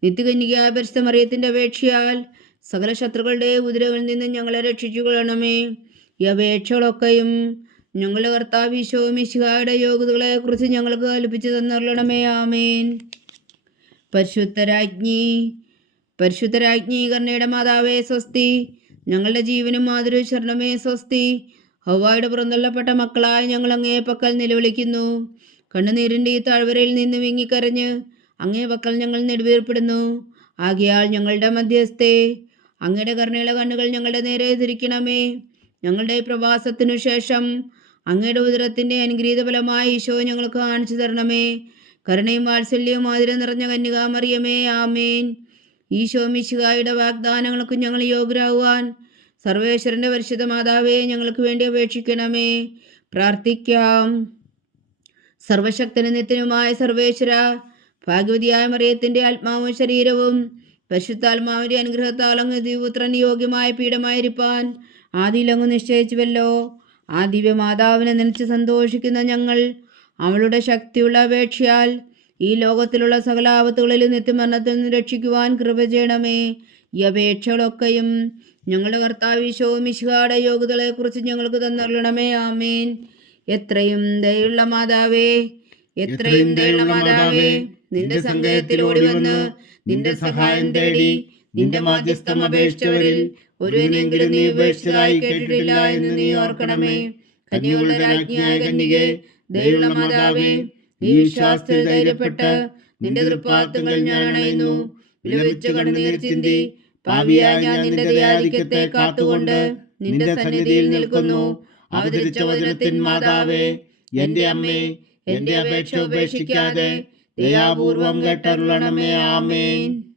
നിത്യകന്യകയായ പരിശുദ്ധ മറിയത്തിന്റെ അപേക്ഷയാൽ സകല ശത്രുക്കളുടെ ഉദരവിൽ നിന്ന് ഞങ്ങളെ രക്ഷിച്ചു കൊള്ളണമേ. ഈ അപേക്ഷകളൊക്കെയും ഞങ്ങളുടെ കർത്താവ് ഈശോ മിശിഹായുടെ യോഗ്യതകളെ കുറിച്ച് ഞങ്ങൾക്ക് കൽപ്പിച്ചു തന്നരുളണമേ. ആമേൻ. പരിശുദ്ധരാജ്ഞി കർണയുടെ മാതാവേ സ്വസ്തി. ഞങ്ങളുടെ ജീവനും മാതൃ ശരണമേ സ്വസ്തി. ഹവ്വായുടെ പുറന്തള്ളപ്പെട്ട മക്കളായ ഞങ്ങൾ അങ്ങേ പക്കൽ നിലവിളിക്കുന്നു. കണ്ണുനീരിൻ്റെ ഈ താഴ്വരയിൽ നിന്ന് വിങ്ങിക്കരഞ്ഞ് അങ്ങേ പക്കൽ ഞങ്ങൾ നെടുവീർപ്പെടുന്നു. ആകയാൽ ഞങ്ങളുടെ മധ്യസ്ഥേ, അങ്ങയുടെ കരുണയുള്ള കണ്ണുകൾ ഞങ്ങളുടെ നേരെ തിരിക്കണമേ. ഞങ്ങളുടെ പ്രവാസത്തിനു ശേഷം അങ്ങയുടെ ഉദരത്തിൻ്റെ അനുഗ്രഹീത ഫലമായി ഈശോ ഞങ്ങൾക്ക് കാണിച്ചു തരണമേ. കരുണയും വാത്സല്യവും ആദരം നിറഞ്ഞ കന്യകാമറിയമേ, ആമേൻ. ഈശോ മിശിഹായുടെ വാഗ്ദാനങ്ങൾക്ക് ഞങ്ങൾ യോഗ്യരാകുവാൻ സർവേശ്വരന്റെ പരിശുദ്ധ മാതാവേ, ഞങ്ങൾക്ക് വേണ്ടി അപേക്ഷിക്കണമേ. പ്രാർത്ഥിക്കാം. സർവശക്തനും നിത്യനുമായ സർവേശ്വര, ഭാഗ്യവതിയായ മറിയത്തിന്റെ ആത്മാവും ശരീരവും പരിശുദ്ധാത്മാവിന്റെ അനുഗ്രഹത്താൽ അങ്ങ് ദിവപുത്രൻ യോഗ്യമായ പീഠമായിരിക്കാൻ ആദിയിൽ അങ്ങ് നിശ്ചയിച്ചുവല്ലോ. ആ ദിവ്യമാതാവിനെ നനച്ച് സന്തോഷിക്കുന്ന ഞങ്ങൾ അവളുടെ ശക്തിയുള്ള അപേക്ഷയാൽ ഈ ലോകത്തിലുള്ള സകല ആപത്തുകളിലും നിത്യമരണത്തിൽ നിന്ന് രക്ഷിക്കുവാൻ കൃപ ചെയ്യണമേ. ഈ അപേക്ഷകളൊക്കെയും ഞങ്ങളുടെ കർത്താവ് ഈശോ മിശിഹായുടെ യോഗ്യതകളെക്കുറിച്ച് ഞങ്ങൾക്ക് തന്നരുളണമേ. ആമേൻ. എത്രയും ദയുള്ള മാതാവേ, എത്രയും ദയുള്ള മാതാവേ, നിന്റെ സങ്കേതത്തിൽ ഓടി വന്ന് നിന്റെ സഹായം തേടി നിന്റെ മാധ്യസ്ഥം അപേക്ഷിച്ചവരിൽ ഒരുവനെങ്കിലും നീ ഉപേക്ഷിച്ചതായി കേട്ടിട്ടില്ല എന്ന് നീ ഓർക്കണമേ. കന്യകളുടെ രാജ്ഞിയായ കന്യകേ, ദയുള്ള മാതാവേ, ഈ വിശ്വാസത്തിൽ ധൈര്യപ്പെട്ട് നിന്റെ തൃപ്പാദങ്ങൾ ഞാൻ അണയുന്നു. വിലപിച്ച് കണ്ണുനീർ ചിന്തി പാപിയായ ഞാൻ നിന്റെ ദയാധിക്യത്തെ കാത്തുകൊണ്ട് നിന്റെ സന്നിധിയിൽ നിൽക്കുന്നു. അവതരിച്ച വചനത്തിൻ മാതാവേ, എന്റെ അമ്മേ, എന്റെ അപേക്ഷ ഉപേക്ഷിക്കാതെ ദയാപൂർവം കേട്ടരുളണമേ. ആമേൻ.